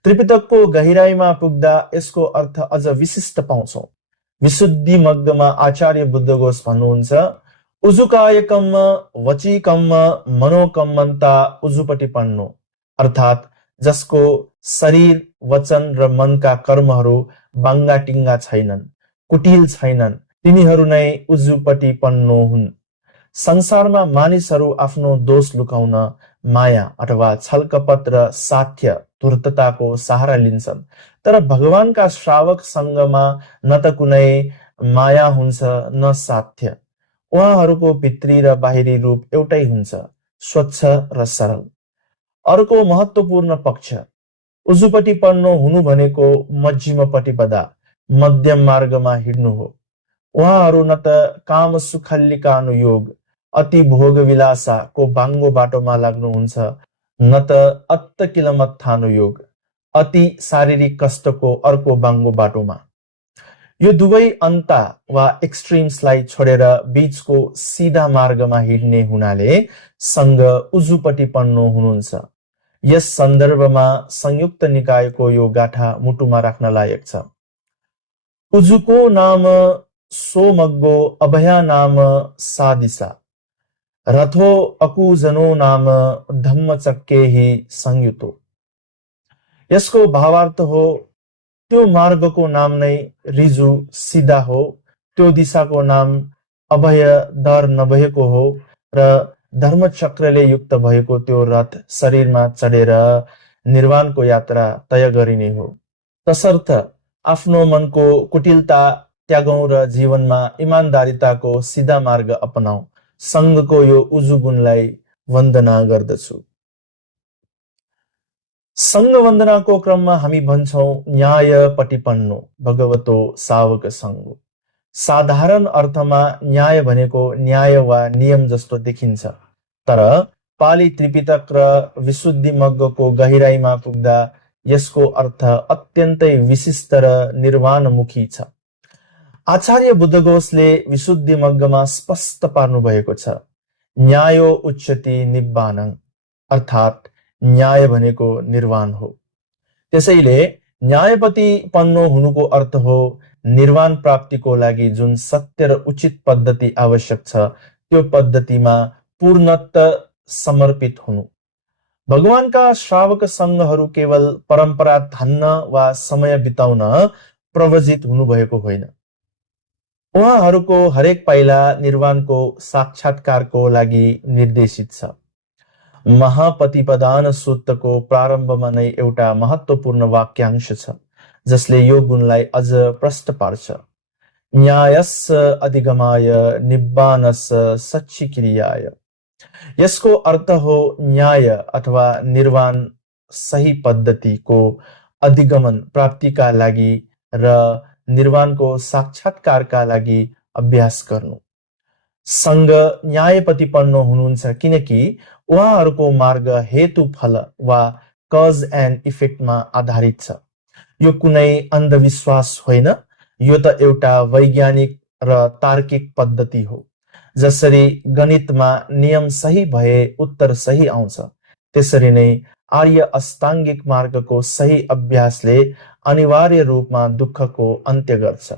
त्रिपिटकको गहिराईमा पुग्दा यसको अर्थ अझ विशिष्ट पाउँछौँ। विशुद्धि मग्गमा आचार्य बुद्धघोष भन्नुहुन्छ उजुकायकम्म वचिकम्म मनोकम्मन्ता उजुपटिपन्नो, अर्थात् जसको शरीर वचन र मनका कर्महरू बाङ्गाटिङ्गा छैनन्, कुटिल छैनन्, तिनीहरू नै उजुपटिपन्नो हुन्। संसारमा मानिसहरू आफ्नो दोष लुकाउन माया अथवा छलकपट र साध्य धूर्तताको सहारा लिन्छन्। तर भगवानका श्रावक सङ्घमा न त कुनै माया हुन्छ न साध्य। उहाँहरूको भित्री र बाहिरी रूप एउटै हुन्छ, स्वच्छ र सरल। अर्को महत्त्वपूर्ण पक्ष उजुपटिपन्नो हुनु भनेको मध्यम प्रतिपदा मध्यम मार्गमा हिँड्नु हो। उहाँहरू न त काम सुखल्लिकानुयोग अति भोग विलासाको बाङ्गो बाटोमा लाग्नुहुन्छ न त अत्तकिलमत्थानुयोग अति शारीरिक कष्टको अर्को बाङ्गो बाटोमा। यो दुवै अन्ता वा एक्सट्रिम्सलाई छोडेर बीचको सिधा मार्गमा हिँड्ने हुनाले सङ्घ उजुपट्टि पन्नो हुनुहुन्छ। यस सन्दर्भमा संयुक्त निकायको यो गाथा मुटुमा राख्न लायक छ। उजुको नाम सोमग्गो अभया नाम सादिसा रथो अकुजनो नाम धम्मचक्केहि संयुतो। यसको भावार्थ हो त्यो मार्गको नाम नै रिजु सिधा हो, त्यो दिशाको नाम अभय डर नभएको हो र धर्मचक्रले युक्त भएको त्यो रथ शरीरमा चढेर निर्वाणको यात्रा तय गरिने हो। तसर्थ आफ्नो मनको कुटिलता त्यागौं र जीवनमा इमानदारिताको सिधा मार्ग अपनाऊ। सङ्घको यो उजु गुणलाई वन्दना गर्दछु। सङ्घ वन्दनाको क्रममा हामी भन्छौं न्याय पटिपन्नो भगवतो सावक सङ्घ। साधारण अर्थमा न्याय भनेको न्याय वा नियम जस्तो देखिन्छ, तर पाली त्रिपिटक र विशुद्धि मग्गको गहिराईमा पुग्दा यसको अर्थ अत्यन्तै विशिष्ट र निर्वाणमुखी छ। आचार्य बुद्धघोषले विशुद्धि मग्गमा स्पष्ट पार्नु भएको छ, न्यायो उच्यति निब्बानं, अर्थात् न्याय भनेको निर्वाण हो। त्यसैले न्यायपति पन्नो हुनुको अर्थ हो निर्वाण प्राप्तिको लागि जुन सत्य र उचित पद्धति आवश्यक छ त्यो पद्धतिमा पूर्णतः समर्पित हुनु। भगवानका श्रावक सङ्घहरू केवल परम्परा धान्न वा समय बिताउन प्रवजित हुनुभएको होइन। उहाँहरूको हरेक पाइला निर्वाणको साक्षात्कारको लागि निर्देशित छ। महापतिपदान सूत्रको प्रारम्भमा नै एउटा महत्त्वपूर्ण वाक्यांश छ जसले यो गुणलाई अझ प्रष्ट पार्छ। न्यायस्य अधिगमाय निब्बानस्य सच्चिक्रियाय। यसको अर्थ हो न्याय अथवा निर्वाण सही पद्धतिको अधिगमन प्राप्तिका लागि र निर्वाणको साक्षात्कारका लागि अभ्यास गर्नु। सङ्घ न्यायपतिपन्न हुनुहुन्छ किनकि उहाँहरूको मार्ग हेतु फल वा कज एन्ड इफेक्टमा आधारित छ। यो कुनै अन्धविश्वास होइन, यो त एउटा वैज्ञानिक र तार्किक पद्धति हो। जसरी गणितमा नियम सही भए उत्तर सही आउँछ, त्यसरी नै आर्य अष्टाङ्गिक मार्गको सही अभ्यासले अनिवार्य रूपमा दुःखको अन्त्य गर्छ।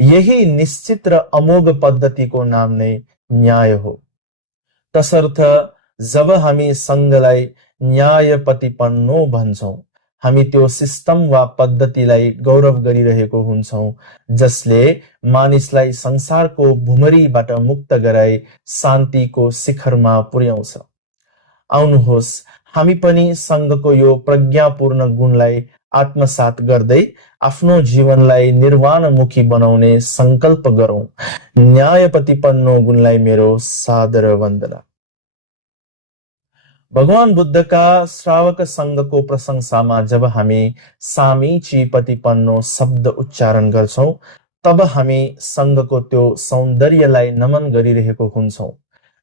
यही निश्चित र अमोघ पद्धतिको नाम नै न्याय हो। तसर्थ जब हामी सङ्घलाई न्यायपतिपन्नो भन्छौं, हामी त्यो सिस्टम वा पद्धतिलाई गौरव गरिरहेको हुन्छौं जसले मानिसलाई संसारको भुमरीबाट मुक्त गराई शान्तिको शिखरमा पुर्याउँछ। आउनुहोस् हामी पनि सङ्घको यो प्रज्ञापूर्ण गुणलाई आत्मसात गर्दै आफ्नो जीवनलाई निर्वाणमुखी बनाउने संकल्प गरौं। न्यायपतिपन्नो गुणलाई मेरो सादर वन्दना। भगवान बुद्धका श्रावक सङ्घको प्रशंसामा जब हामी सामीची पतिपन्नो शब्द उच्चारण गर्छौं, तब हामी सङ्घको त्यो सौन्दर्यलाई नमन गरिरहेको हुन्छौं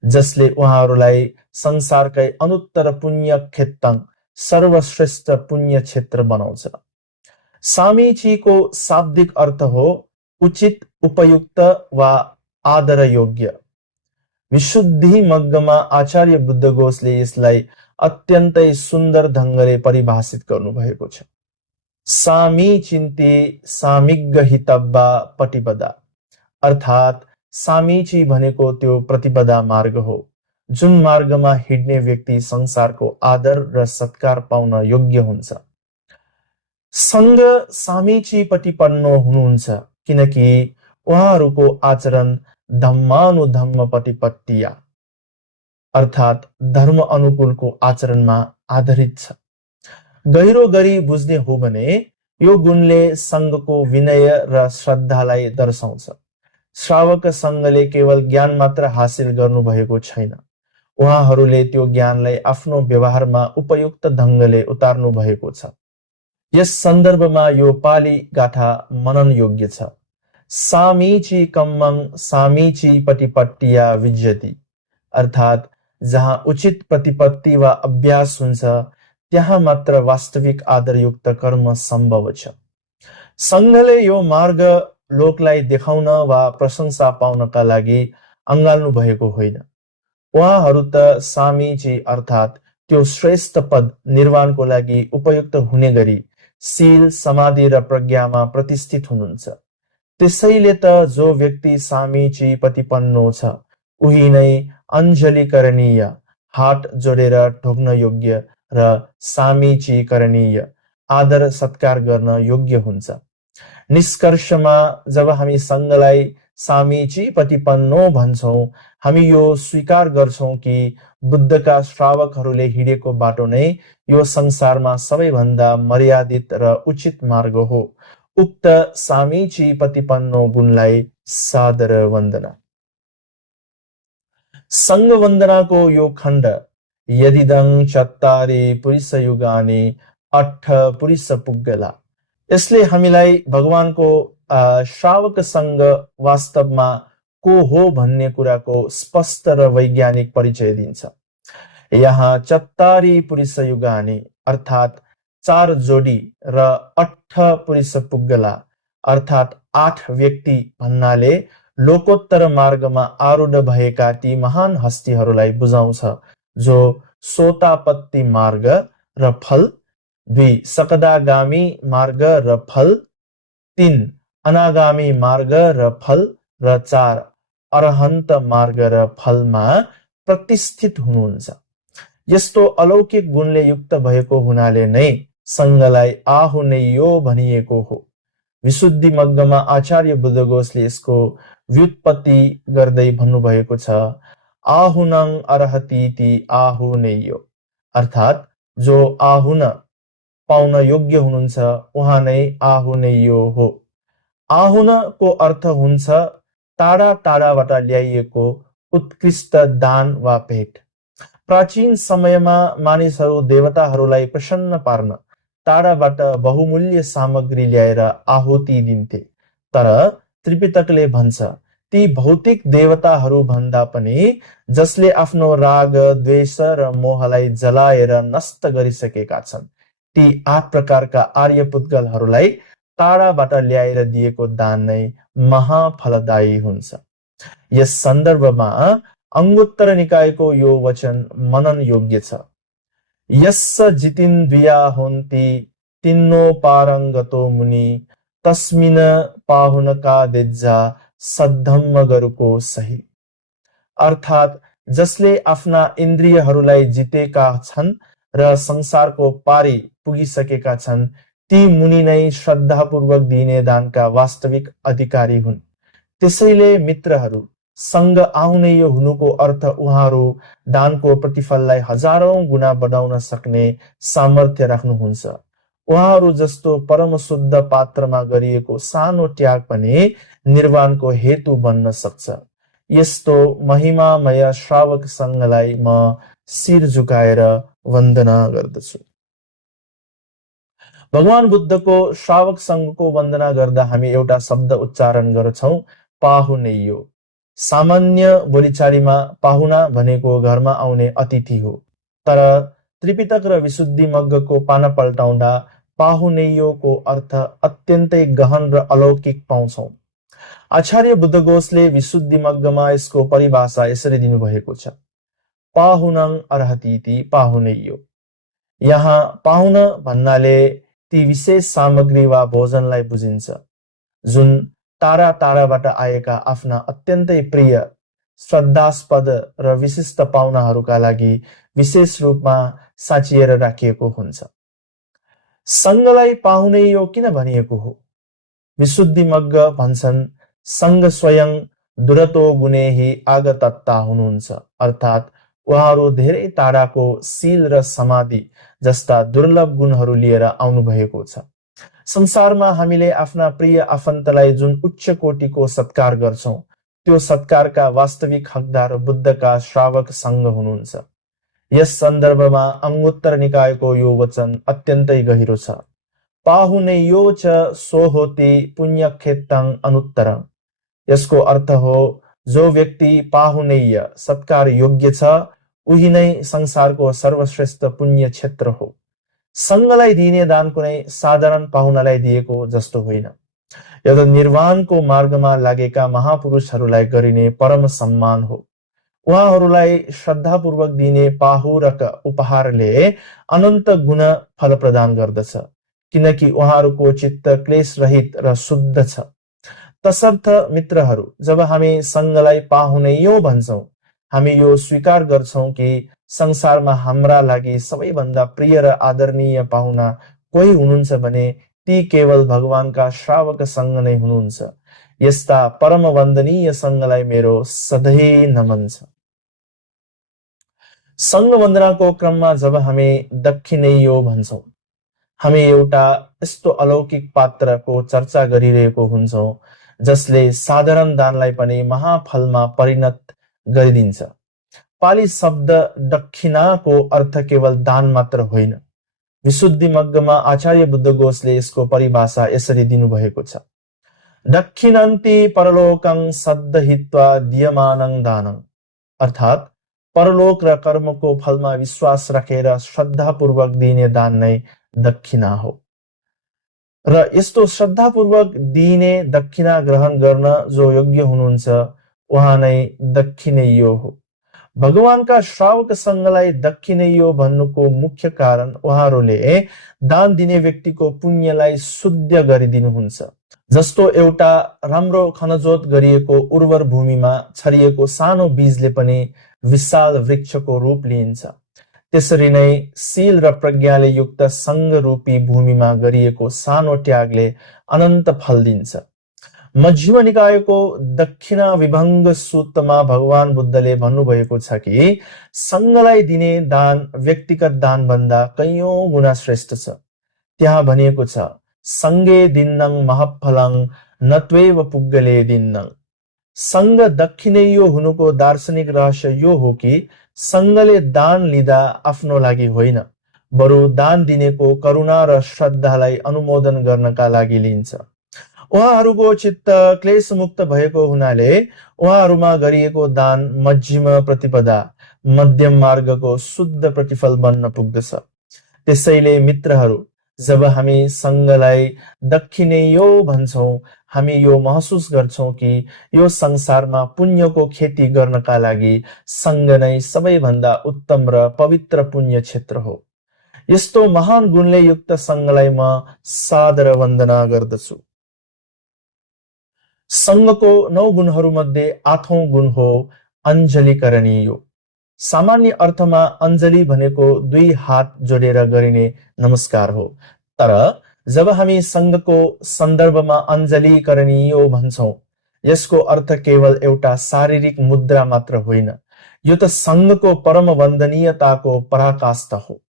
जसले उहाँहरूलाई संसारकै अनुत्तर पुण्य क्षेत्र सर्वश्रेष्ठ पुण्य क्षेत्र बनाउँछ। सामीचीको शाब्दिक अर्थ हो उचित, उपयुक्त वा आदर योग्य। विशुद्धि मग्गमा आचार्य बुद्धघोषले यसलाई अत्यन्तै सुन्दर ढङ्गले परिभाषित गर्नुभएको छ। सामीचिन्ति सामिग्गहितब्बा पटिपदा, अर्थात् सामीची भनेको त्यो प्रतिपदा मार्ग हो जुन मार्गमा हिँड्ने व्यक्ति संसारको आदर र सत्कार पाउन योग्य हुन्छ। सङ्घ सामीचीपटिपन्नो हुनुहुन्छ किनकि उहाँहरूको आचरण धम्मानुधम्म पटिपट्टिया, अर्थात् धर्म अनुकूलको आचरणमा आधारित छ। गहिरो गरी बुझ्ने हो भने यो गुणले सङ्घको विनय र श्रद्धालाई दर्शाउँछ। श्रावक सङ्घले केवल ज्ञान मात्र हासिल गर्नुभएको छैन, उहाँहरूले त्यो ज्ञानलाई आफ्नो व्यवहारमा उपयुक्त ढङ्गले उतार्नु भएको छ। यस सन्दर्भमा यो पाली गाथा मनन योग्य छ। सामीची कम्मं सामीची पटिपट्टिया विज्यति, अर्थात् जहाँ उचित प्रतिपत्ति वा अभ्यास हुन्छ त्यहाँ मात्र वास्तविक आदरयुक्त कर्म सम्भव छ। सङ्घले यो मार्ग लोकलाई देखाउन वा प्रशंसा पाउनका लागि अँगाल्नु भएको होइन। उहाँहरू त सामीजी अर्थात् त्यो श्रेष्ठ पद निर्माणको लागि उपयुक्त हुने गरी शील, समाधि र प्रज्ञामा प्रतिष्ठित हुनुहुन्छ। त्यसैले त जो व्यक्ति सामीची प्रतिपन्नो छ उही नै अञ्जलीकरणीय, हात जोडेर ढोग्न योग्य र सामीचीकरणीय, आदर सत्कार गर्न योग्य हुन्छ। निष्कर्षमा जब हामी सङ्घलाई सामीची प्रतिपन्नो भन्छौँ, हामी यो स्वीकार गर्छौँ कि बुद्धका श्रावकहरूले हिँडेको बाटो नै यो संसारमा सबैभन्दा मर्यादित र उचित मार्ग हो। उक्त सामीची प्रतिपन्नो गुणलाई सादर वन्दना। सङ्घ वन्दनाको यो खण्ड यदिदं चत्तारि पुरुषयुगानि अठ पुरुष पुग्गला, यसले हामीलाई भगवानको श्रावक सङ्घ वास्तवमा को हो भन्ने कुराको स्पष्ट र वैज्ञानिक परिचय दिन्छ। यहाँ चत्तारि पुरुषयुगानि अर्थात् 4 जोडी र 8 पुरुष पुग्गला अर्थात् 8 व्यक्ति भन्नाले लोकोत्तर मार्गमा आरूढ भएका ती महान हस्तीहरूलाई बुझाउँछ, जो सोतापत्ति मार्ग र फल, 2 सकदागामी मार्ग र फल, 3 अनागामी मार्ग र फल र 4 अरहन्त मार्ग र फलमा प्रतिष्ठित हुनुहुन्छ। यस्तो अलौकिक गुणले युक्त भएको हुनाले नै सङ्घलाई आहुनेयो भनिएको हो। विशुद्धि मग्गमा आचार्य बुद्धघोषले यसको व्युत्पत्ति गर्दै भन्नुभएको छ, आहुनं अर्हतीति आहुनेयो, अर्थात् जो आहुन पाउन योग्य हुनुहुन्छ उहाँ नै आहुनेयो हो। आहुनको अर्थ हुन्छ टाढा टाढाबाट ल्याइएको उत्कृष्ट दान वा भेट। प्राचीन समयमा मानिसहरू देवताहरूलाई प्रसन्न पार्न टाढाबाट बहुमूल्य सामग्री ल्याएर आहुति दिन्थे। तर त्रिपिटकले भन्छ, ती भौतिक देवताहरू भन्दा पनि जसले आफ्नो राग, द्वेष र मोहलाई जलाएर नष्ट गरिसकेका छन्, ती 8 प्रकारका आर्य पुद्गलहरूलाई टाढाबाट ल्याएर दिएको दान नै महाफलदायी हुन्छ। यस सन्दर्भमा अङ्गुत्तर निकायको यो वचन मनन योग्य छ। यस्स जितिन्द्रिया होन्ति तिन्नो पारङ्गतो मुनि तस्मिन पाहुनका देज्जा सद्धम्म गरुको सही, अर्थात् जसले आफ्ना इन्द्रियहरूलाई जितेका छन् र संसारको पारी पुगिसकेका छन्, ती मुनि नै श्रद्धापूर्वक दिइने दानका वास्तविक अधिकारी हुन्। त्यसैले मित्रहरू, सङ्घ आहुनेय हुनुको अर्थ उहाँहरू दानको प्रतिफललाई हजारौं गुणा बढाउन सक्ने सामर्थ्य राख्नुहुन्छ। उहाँहरू जस्तो परम शुद्ध पात्रमा गरिएको सानो त्याग पनि निर्वाणको हेतु बन्न सक्छ। यस्तो महिमामय श्रावक सङ्घलाई म शिर झुकाएर वन्दना गर्दछु। भगवान बुद्धको श्रावक सङ्घको वन्दना गर्दा हामी एउटा शब्द उच्चारण गर्छौं, पाहुनेयो। सामान्य बोलीचालीमा पाहुना भनेको घरमा आउने अतिथि हो। तर त्रिपिटक र विशुद्धि मग्गको पाना पल्टाउँदा पाहुनेयोको अर्थ अत्यन्तै गहन र अलौकिक पाउँछौं। आचार्य बुद्धघोषले विशुद्धि मग्गमा यसको परिभाषा यसरी दिनुभएको छ, पाहुनं अर्हतीति पाहुनेयो। यहाँ पाहुन भन्नाले ती विशेष सामग्री वा भोजनलाई बुझिन्छ जुन टाढा टाढाबाट आएका आफ्ना अत्यन्तै प्रिय, श्रद्धास्पद र विशिष्ट पाहुनाहरूका लागि विशेष रूपमा साँचिएर राखिएको हुन्छ। सङ्घलाई पाहुनेयो किन भनिएको हो? विशुद्धि मग्ग भन्छन्, सङ्घ स्वयं दुरतो गुणेहि आगतत्ता हुनुहुन्छ, अर्थात् उहाँहरू धेरै टाढाको शील र समाधि जस्ता दुर्लभ गुणहरू लिएर आउनुभएको छ। संसारमा हामीले आफ्ना प्रिय आफन्तलाई जुन उच्च कोटिको सत्कार गर्छौं, त्यो सत्कारका वास्तविक हकदार बुद्धका श्रावक सङ्घ हुनुहुन्छ। यस सन्दर्भमा अङ्गुत्तर निकायको यो वचन अत्यन्तै गहिरो छ। पाहुनेयो च सोहोति पुण्यक्षेत्रं अनुत्तरं। यसको अर्थ हो, जो व्यक्ति पाहुनेय सत्कार योग्य छ, उही नै संसारको सर्वश्रेष्ठ पुण्य क्षेत्र हो। सङ्घलाई दिइने दान कुनै साधारण पाहुनालाई दिएको जस्तो होइन। यो त निर्वाणको मार्गमा लागेका महापुरुषहरूलाई गरिने परम सम्मान हो। उहाँहरूलाई श्रद्धापूर्वक दिने पाहुरक उपहारले अनन्त गुण फल प्रदान गर्दछ, किनकि उहाँहरूको चित्त क्लेश रहित र शुद्ध छ। तसर्थ मित्रहरू, जब हामी सङ्घलाई पाहुनैयौं भन्छौं, हामी यो स्वीकार गर्छौं कि संसारमा हाम्रा लागि सबैभन्दा प्रिय र आदरणीय पाहुना कोही हुनुहुन्छ भने ती केवल भगवानका श्रावक सङ्घ नै हुनुहुन्छ। यस्ता परम वन्दनीय सङ्घलाई मेरो सधैँ नमन छ। सङ्घ वन्दनाको क्रममा जब हामी दक्षिणैयो भन्छौं, हामी एउटा यस्तो अलौकिक पात्रको चर्चा गरिरहेको हुन्छौं जसले साधारण दानलाई पनि महाफलमा परिणत गरिदिन्छ। पाली शब्द दक्षिणाको अर्थ केवल दान मात्र होइन। विशुद्धि मग्गमा आचार्य बुद्धघोषले यसको परिभाषा यसरी दिनुभएको छ: दक्षिणन्ति परलोकं सद्दहित्वा दीयमानं दानं। अर्थात् परलोक र कर्मको फलमा विश्वास राखेर श्रद्धापूर्वक दिइने दान नै दक्षिणा हो। र यस्तो श्रद्धापूर्वक दिइने दक्षिणा ग्रहण गर्न जो योग्य हुनुहुन्छ उहाँ नै दक्षिणैयो हो। भगवानका श्रावक सङ्घलाई दक्षिणैयो भन्नुको मुख्य कारण उहाँहरूले दान दिने व्यक्तिको पुण्यलाई शुद्ध गरिदिनुहुन्छ। जस्तो एउटा राम्रो खनजोत गरिएको उर्वर भूमिमा छरिएको सानो बीजले पनि विशाल वृक्षको रूप लिन्छ, त्यसरी नै शील र प्रज्ञाले युक्त सङ्घ रूपी भूमिमा गरिएको सानो त्यागले अनन्त फल दिन्छ। मध्यम निकायको दक्षिणा विभङ्ग सूत्रमा भगवान बुद्धले भन्नुभएको छ कि सङ्घलाई दिने दान व्यक्तिगत दान भन्दा कैयौं गुणा श्रेष्ठ छ। त्यहाँ भनिएको छ, सङ्गे दिन्नं महफलं नत्वेव पुग्गले दिन्नं। सङ्घ दक्षिणैयो हुनुको दार्शनिक रहस्य यो हो कि सङ्घले दान लिँदा आफ्नो लागि होइन, बरु दान दिनेको करुणा र श्रद्धालाई अनुमोदन गर्नका लागि लिन्छ। उहाँहरूको चित्त क्लेशमुक्त भएको हुनाले उहाँहरूमा गरिएको दान मध्यम प्रतिपदा, मध्यम मार्गको शुद्ध प्रतिफल बन्न पुग्दछ। त्यसैले मित्रहरू, जब हामी सङ्घलाई दक्षिणैयो भन्छौं, हामी यो महसुस गर्छौं कि यो संसारमा पुण्यको खेती गर्नका लागि सङ्घ नै सबैभन्दा उत्तम र पवित्र पुण्य क्षेत्र हो। यस्तो महान गुणले युक्त सङ्घलाई म सादर वन्दना गर्दछु। सङ्घको 9 गुणहरूमध्ये 8औं गुण हो अञ्जलीकरणीयो। सामान्य अर्थमा अञ्जली भनेको 2 हात जोडेर गरिने नमस्कार हो, तर जब हामी सङ्घको सन्दर्भमा अञ्जलीकरणीयो भन्छौं, यसको अर्थ केवल एउटा शारीरिक मुद्रा मात्र होइन, यो त सङ्घको परम वन्दनीयताको पराकाष्ठा हो।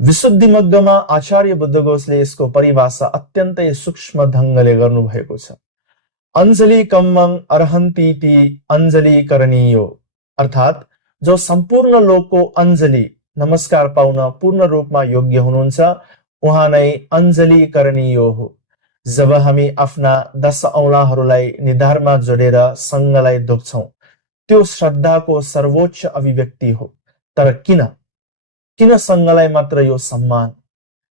विशुद्धि मग्गमा आचार्य बुद्धघोषले यसको परिभाषा अत्यन्तै सूक्ष्म ढङ्गले गर्नुभएको छ। अञ्जली कम्मं अर्हन्तीति अञ्जलीकरणीयो। अर्थात् जो सम्पूर्ण लोकको अञ्जली नमस्कार पाउन पूर्ण रूपमा योग्य हुनुहुन्छ उहाँ नै अञ्जलीकरणीयो हो। जब हामी आफ्ना 10 औँलाहरूलाई निधारमा जोडेर सङ्घलाई ढोग्छौं, त्यो श्रद्धाको सर्वोच्च अभिव्यक्ति हो। तर किन सङ्घलाई मात्र यो सम्मान?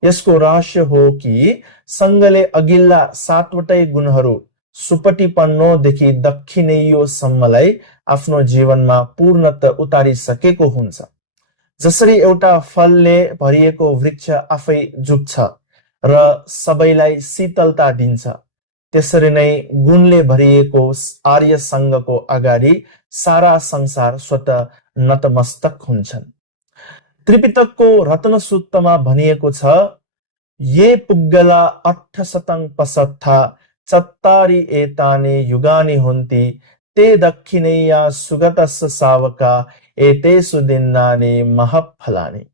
यसको रहस्य हो कि सङ्घले अघिल्ला 7वटै गुणहरू सुपटिपन्नोदेखि दक्षिणैयोसम्मलाई आफ्नो जीवनमा पूर्णत उतारिसकेको हुन्छ। जसरी एउटा फलले भरिएको वृक्ष आफै झुक्छ र सबैलाई शीतलता दिन्छ, त्यसरी नै गुणले भरिएको आर्य सङ्घको अगाडि सारा संसार स्वतः नतमस्तक हुन्छन्। त्रिपिटकको रत्नसूत्रमा भनिएको छ, ये पुग्गला 850 चत्तारि एतानि युगानि हुन्ति ते दक्षिणैया सुगतस्य सावका एतेषु दिन्नानि महफलानि।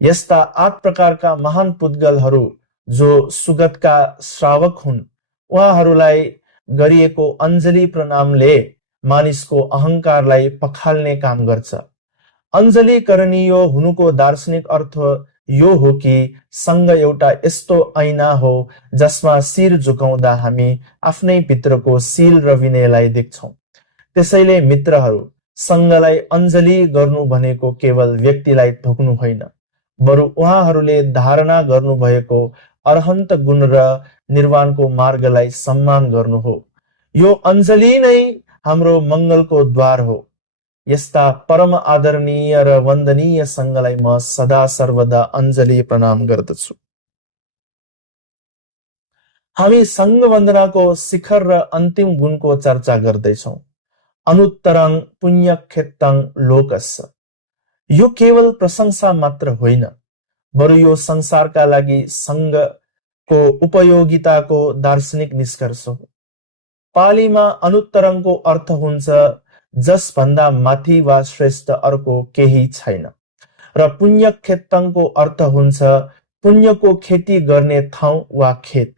यस्ता 8 प्रकारका महान पुद्गलहरू जो सुगतका श्रावक हुन्, उहाँहरूलाई गरिएको अञ्जली प्रणामले मानिसको अहङ्कारलाई पखाल्ने काम गर्छ। अञ्जलीकरणीयो हुनुको दार्शनिक अर्थ यो हो कि सङ्घ एउटा यस्तो ऐना हो जसमा शिर झुकाउँदा हामी आफ्नै भित्रको शील र विनयलाई देख्छौं। त्यसैले मित्रहरू, सङ्घलाई अञ्जली गर्नु भनेको केवल व्यक्तिलाई ढोग्नु होइन, बरु उहाँहरूले धारणा गर्नुभएको अरहन्त गुण र निर्वाणको मार्गलाई सम्मान गर्नु हो। यो अञ्जली नै हाम्रो मङ्गलको द्वार हो। यस्ता परम आदरणीय र वन्दनीय सङ्घलाई म सदा सर्वदा अञ्जली प्रणाम गर्दछु। हामी सङ्घ वन्दनाको शिखर र अन्तिम गुणको चर्चा गर्दैछौँ, अनुत्तरङ पुण्यक्षेत्रङ लोकस्य। यो केवल प्रशंसा मात्र होइन, बरु यो संसारका लागि सङ्घको उपयोगिताको दार्शनिक निष्कर्ष हो। पालीमा अनुत्तरङको अर्थ हुन्छ जसभन्दा माथि वा श्रेष्ठ अर्को केही छैन, र पुण्यक्षेत्रङको अर्थ हुन्छ पुण्यको खेती गर्ने ठाउँ वा खेत।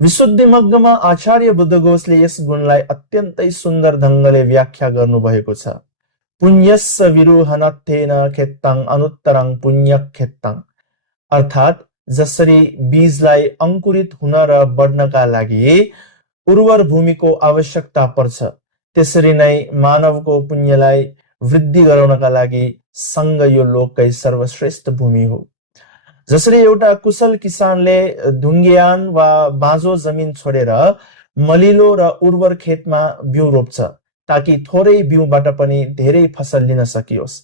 विशुद्धि मग्गमा आचार्य बुद्धघोषले यस गुणलाई अत्यन्तै सुन्दर ढङ्गले व्याख्या गर्नुभएको छ। पुण्यस्य विरुहनथेन खेत्ताङ अनुत्तरङ पुण्यक्षेत्रङ, अर्थात् जसरी बीजलाई अंकुरित हुन र बढ्नका लागि उर्वर भूमिको आवश्यकता पर्छ, त्यसरी नै मानवको पुण्यलाई वृद्धि गराउनका लागि सङ्घ यो लोककै सर्वश्रेष्ठ भूमि हो। जसरी एउटा कुशल किसानले ढुङ्गियान वा बाँझो जमिन छोडेर मलिलो र उर्वर खेतमा बिउ रोप्छ ताकि थोरै बिउबाट पनि धेरै फसल लिन सकियोस्,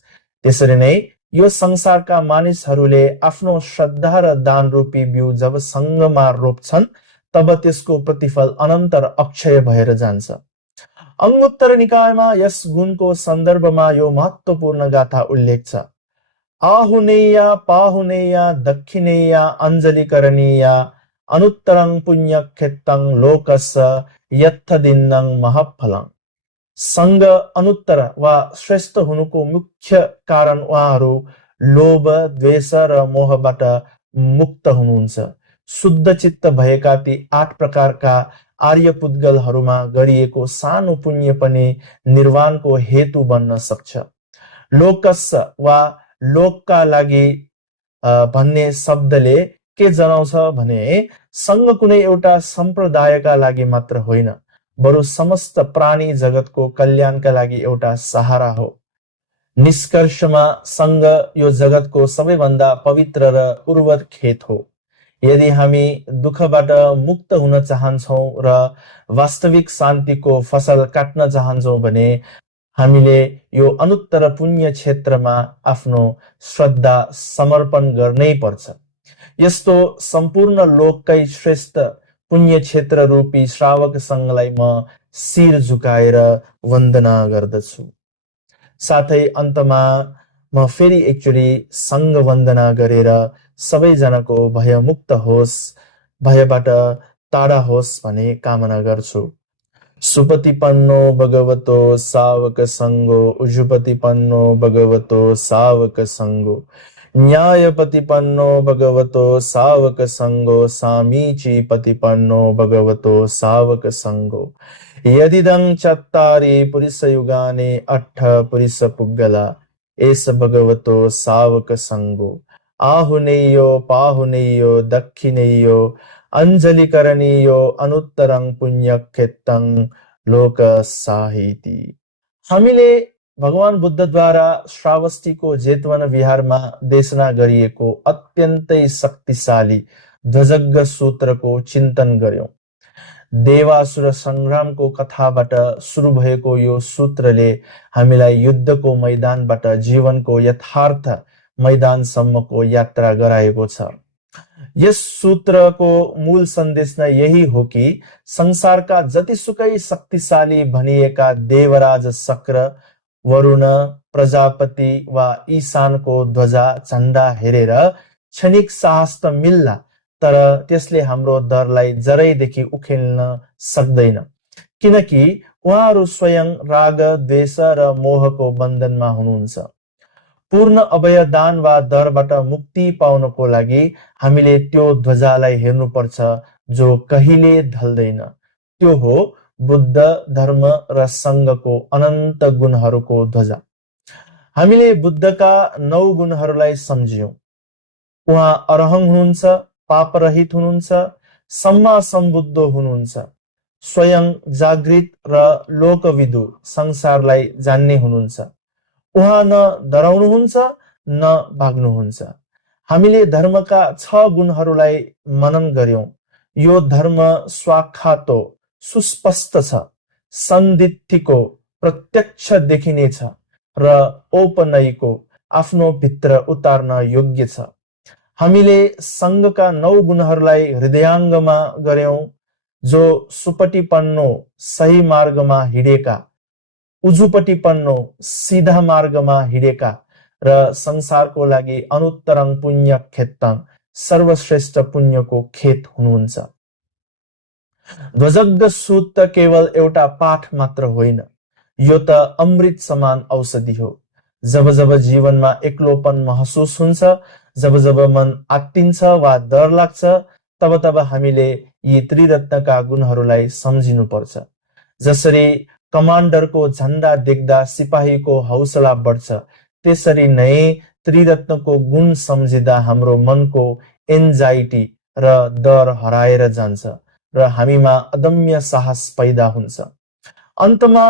त्यसरी नै यो संसारका मानिसहरूले आफ्नो श्रद्धा र दान रूपी बिउ जब सङ्घमा रोप्छन् तब त्यसको प्रतिफल अनन्त र अक्षय भएर जान्छ। अङ्गुत्तर निकायमा यस गुणको सन्दर्भमा यो महत्त्वपूर्ण गाथा उल्लेख छ, आहुनेय पाहुनेय दक्षिणेय अञ्जलिकरणीय अनुत्तरङ पुण्यक्षेत्रङ लोकस्य यत्थदिन्नं महफलङ। सङ्घ अनुत्तर वा श्रेष्ठ हुनुको मुख्य कारण उहाँहरू लोभ, द्वेष र मोहबाट मुक्त हुनुहुन्छ। शुद्ध चित्त भएका ती 8 प्रकारका आर्य पुद्गलहरूमा गरिएको सानो पुण्य पनि निर्वाणको हेतु बन्न सक्छ। लोकस्य वा लोकका लागि भन्ने शब्दले के जनाउँछ भने सङ्घ कुनै एउटा सम्प्रदायका लागि मात्र होइन, बरु समस्त प्राणी जगतको कल्याणका लागि एउटा सहारा हो। निष्कर्षमा सङ्घ यो जगतको सबैभन्दा पवित्र र उर्वर खेत हो। यदि हामी दुःखबाट मुक्त हुन चाहन्छौँ र वास्तविक शान्तिको फसल काट्न चाहन्छौँ भने हामीले यो अनुत्तर पुण्य क्षेत्रमा आफ्नो श्रद्धा समर्पण गर्नै पर्छ। यस्तो सम्पूर्ण लोककै श्रेष्ठ पुण्य क्षेत्र रूपी श्रावक सङ्घलाई म शिर झुकाएर वन्दना गर्दछु। साथै अन्तमा म फेरि एकचोटि सङ्घ वन्दना गरेर सबैजनाको भयमुक्त होस्, भयबाट टाढा होस् भन्ने कामना गर्छु। सुपतिपन्नो भगवतो सावक सङ्गो, उजुपतिपन्नो भगवतो सावक सङ्गो, न्यायपतिपन्नो भगवतो सावक सङ्गो, सामीचीपतिपन्नो भगवतो सावक सङ्गो। यदिदं चत्तारि पुरुषयुगानि अट्ठ पुरुष पुग्गला, एष भगवतो सावक सङ्गो। आहुनेयो पाहुनेयो दक्षिणेयो अञ्जलिकरणीयो अनुत्तरङ पुण्यक्षेत्रङ लोकसाहिति। हामीले भगवान बुद्धद्वारा श्रावस्तीको जेतवन विहारमा देशना गरिएको अत्यन्तै शक्तिशाली ध्वजज्ञ सूत्रको चिन्तन गर्यौं। देवासुर सङ्ग्रामको कथाबाट सुरु भएको यो सूत्रले हामीलाई युद्धको मैदानबाट जीवनको यथार्थ मैदानसम्मको यात्रा गराएको छ। यस सूत्रको मूल सन्देश नै यही हो कि संसारका जतिसुकै शक्तिशाली भनिएका देवराज शक्र, वरुण, प्रजापति वा ईशानको ध्वजा झण्डा हेरेर क्षणिक साहस त मिल्ला, तर त्यसले हाम्रो डरलाई जरैदेखि उखेल्न सक्दैन, किनकि उहाँहरू स्वयं राग, द्वेष र मोहको बन्धनमा हुनुहुन्छ। पूर्ण अभयदान वा डरबाट मुक्ति पाउनको लागि हामीले त्यो ध्वजालाई हेर्नुपर्छ जो कहिले ढल्दैन। त्यो हो बुद्ध, धर्म र सङ्घको अनन्त गुणहरूको ध्वजा। हामीले बुद्धका 9 गुणहरूलाई सम्झ्यौं। उहाँ अरहङ हुनुहुन्छ, पापरहित हुनुहुन्छ, सम्मा सम्बुद्ध हुनुहुन्छ, स्वयं जागृत र लोकविदु संसारलाई जान्ने हुनुहुन्छ। उहाँ न डराउनुहुन्छ न भाग्नुहुन्छ। हामीले धर्मका 6 गुणहरूलाई मनन गर्यौं। यो धर्म स्वाखातो सुस्पष्ट छ, सन्दिग्धको प्रत्यक्ष देखिनेछ र औपनयिको आफ्नो भित्र उतार्न योग्य छ। हामीले सङ्घका 9 गुणहरूलाई हृदयाङ्गमा गर्यौं, जो सुपटिपन्नो सही मार्गमा हिँडेका, उजुपटिपन्नो सिधा मार्गमा हिँडेका र संसारको लागि अनुत्तरङ पुण्य खेत्ताङ सर्वश्रेष्ठ पुण्यको खेत हुनुहुन्छ। ध्वजग्ध सूत त केवल एउटा पाठ मात्र होइन, यो त अमृत समान औषधि हो। जब जब जीवनमा एक्लोपन महसुस हुन्छ, जब जब मन आत्तिन्छ वा डर लाग्छ, तब तब हामीले यी त्रिरत्नका गुणहरूलाई सम्झिनुपर्छ। जसरी कमान्डरको झण्डा देख्दा सिपाहीको हौसला बढ्छ, त्यसरी नै त्रिरत्नको गुण सम्झिँदा हाम्रो मनको एन्जाइटी र डर हराएर जान्छ र हामीमा अदम्य साहस पैदा हुन्छ। अन्तमा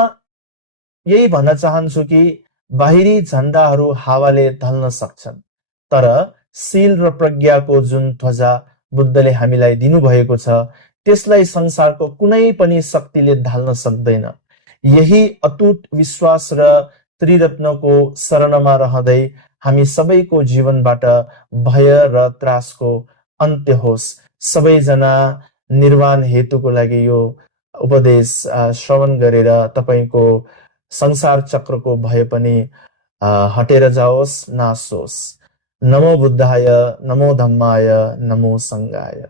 यही भन्न चाहन्छु कि बाहिरी झण्डाहरू हावाले ढल्न सक्छन्, तर शील र प्रज्ञाको जुन ध्वजा बुद्धले हामीलाई दिनुभएको छ, त्यसलाई संसारको कुनै पनि शक्तिले ढाल्न सक्दैन। यही अटुट विश्वास र त्रिरत्नको शरणमा रहँदै हामी सबैको जीवनबाट भय र त्रासको अन्त्य होस्। सबैजना निर्वाण हेतुको लागि यो उपदेश श्रवण गरेर तपाईको संसार चक्रको भय पनि हटेर जाओस्, नाश होस्। नमो बुद्धाय, नमो धम्माय, नमो सङ्घाय।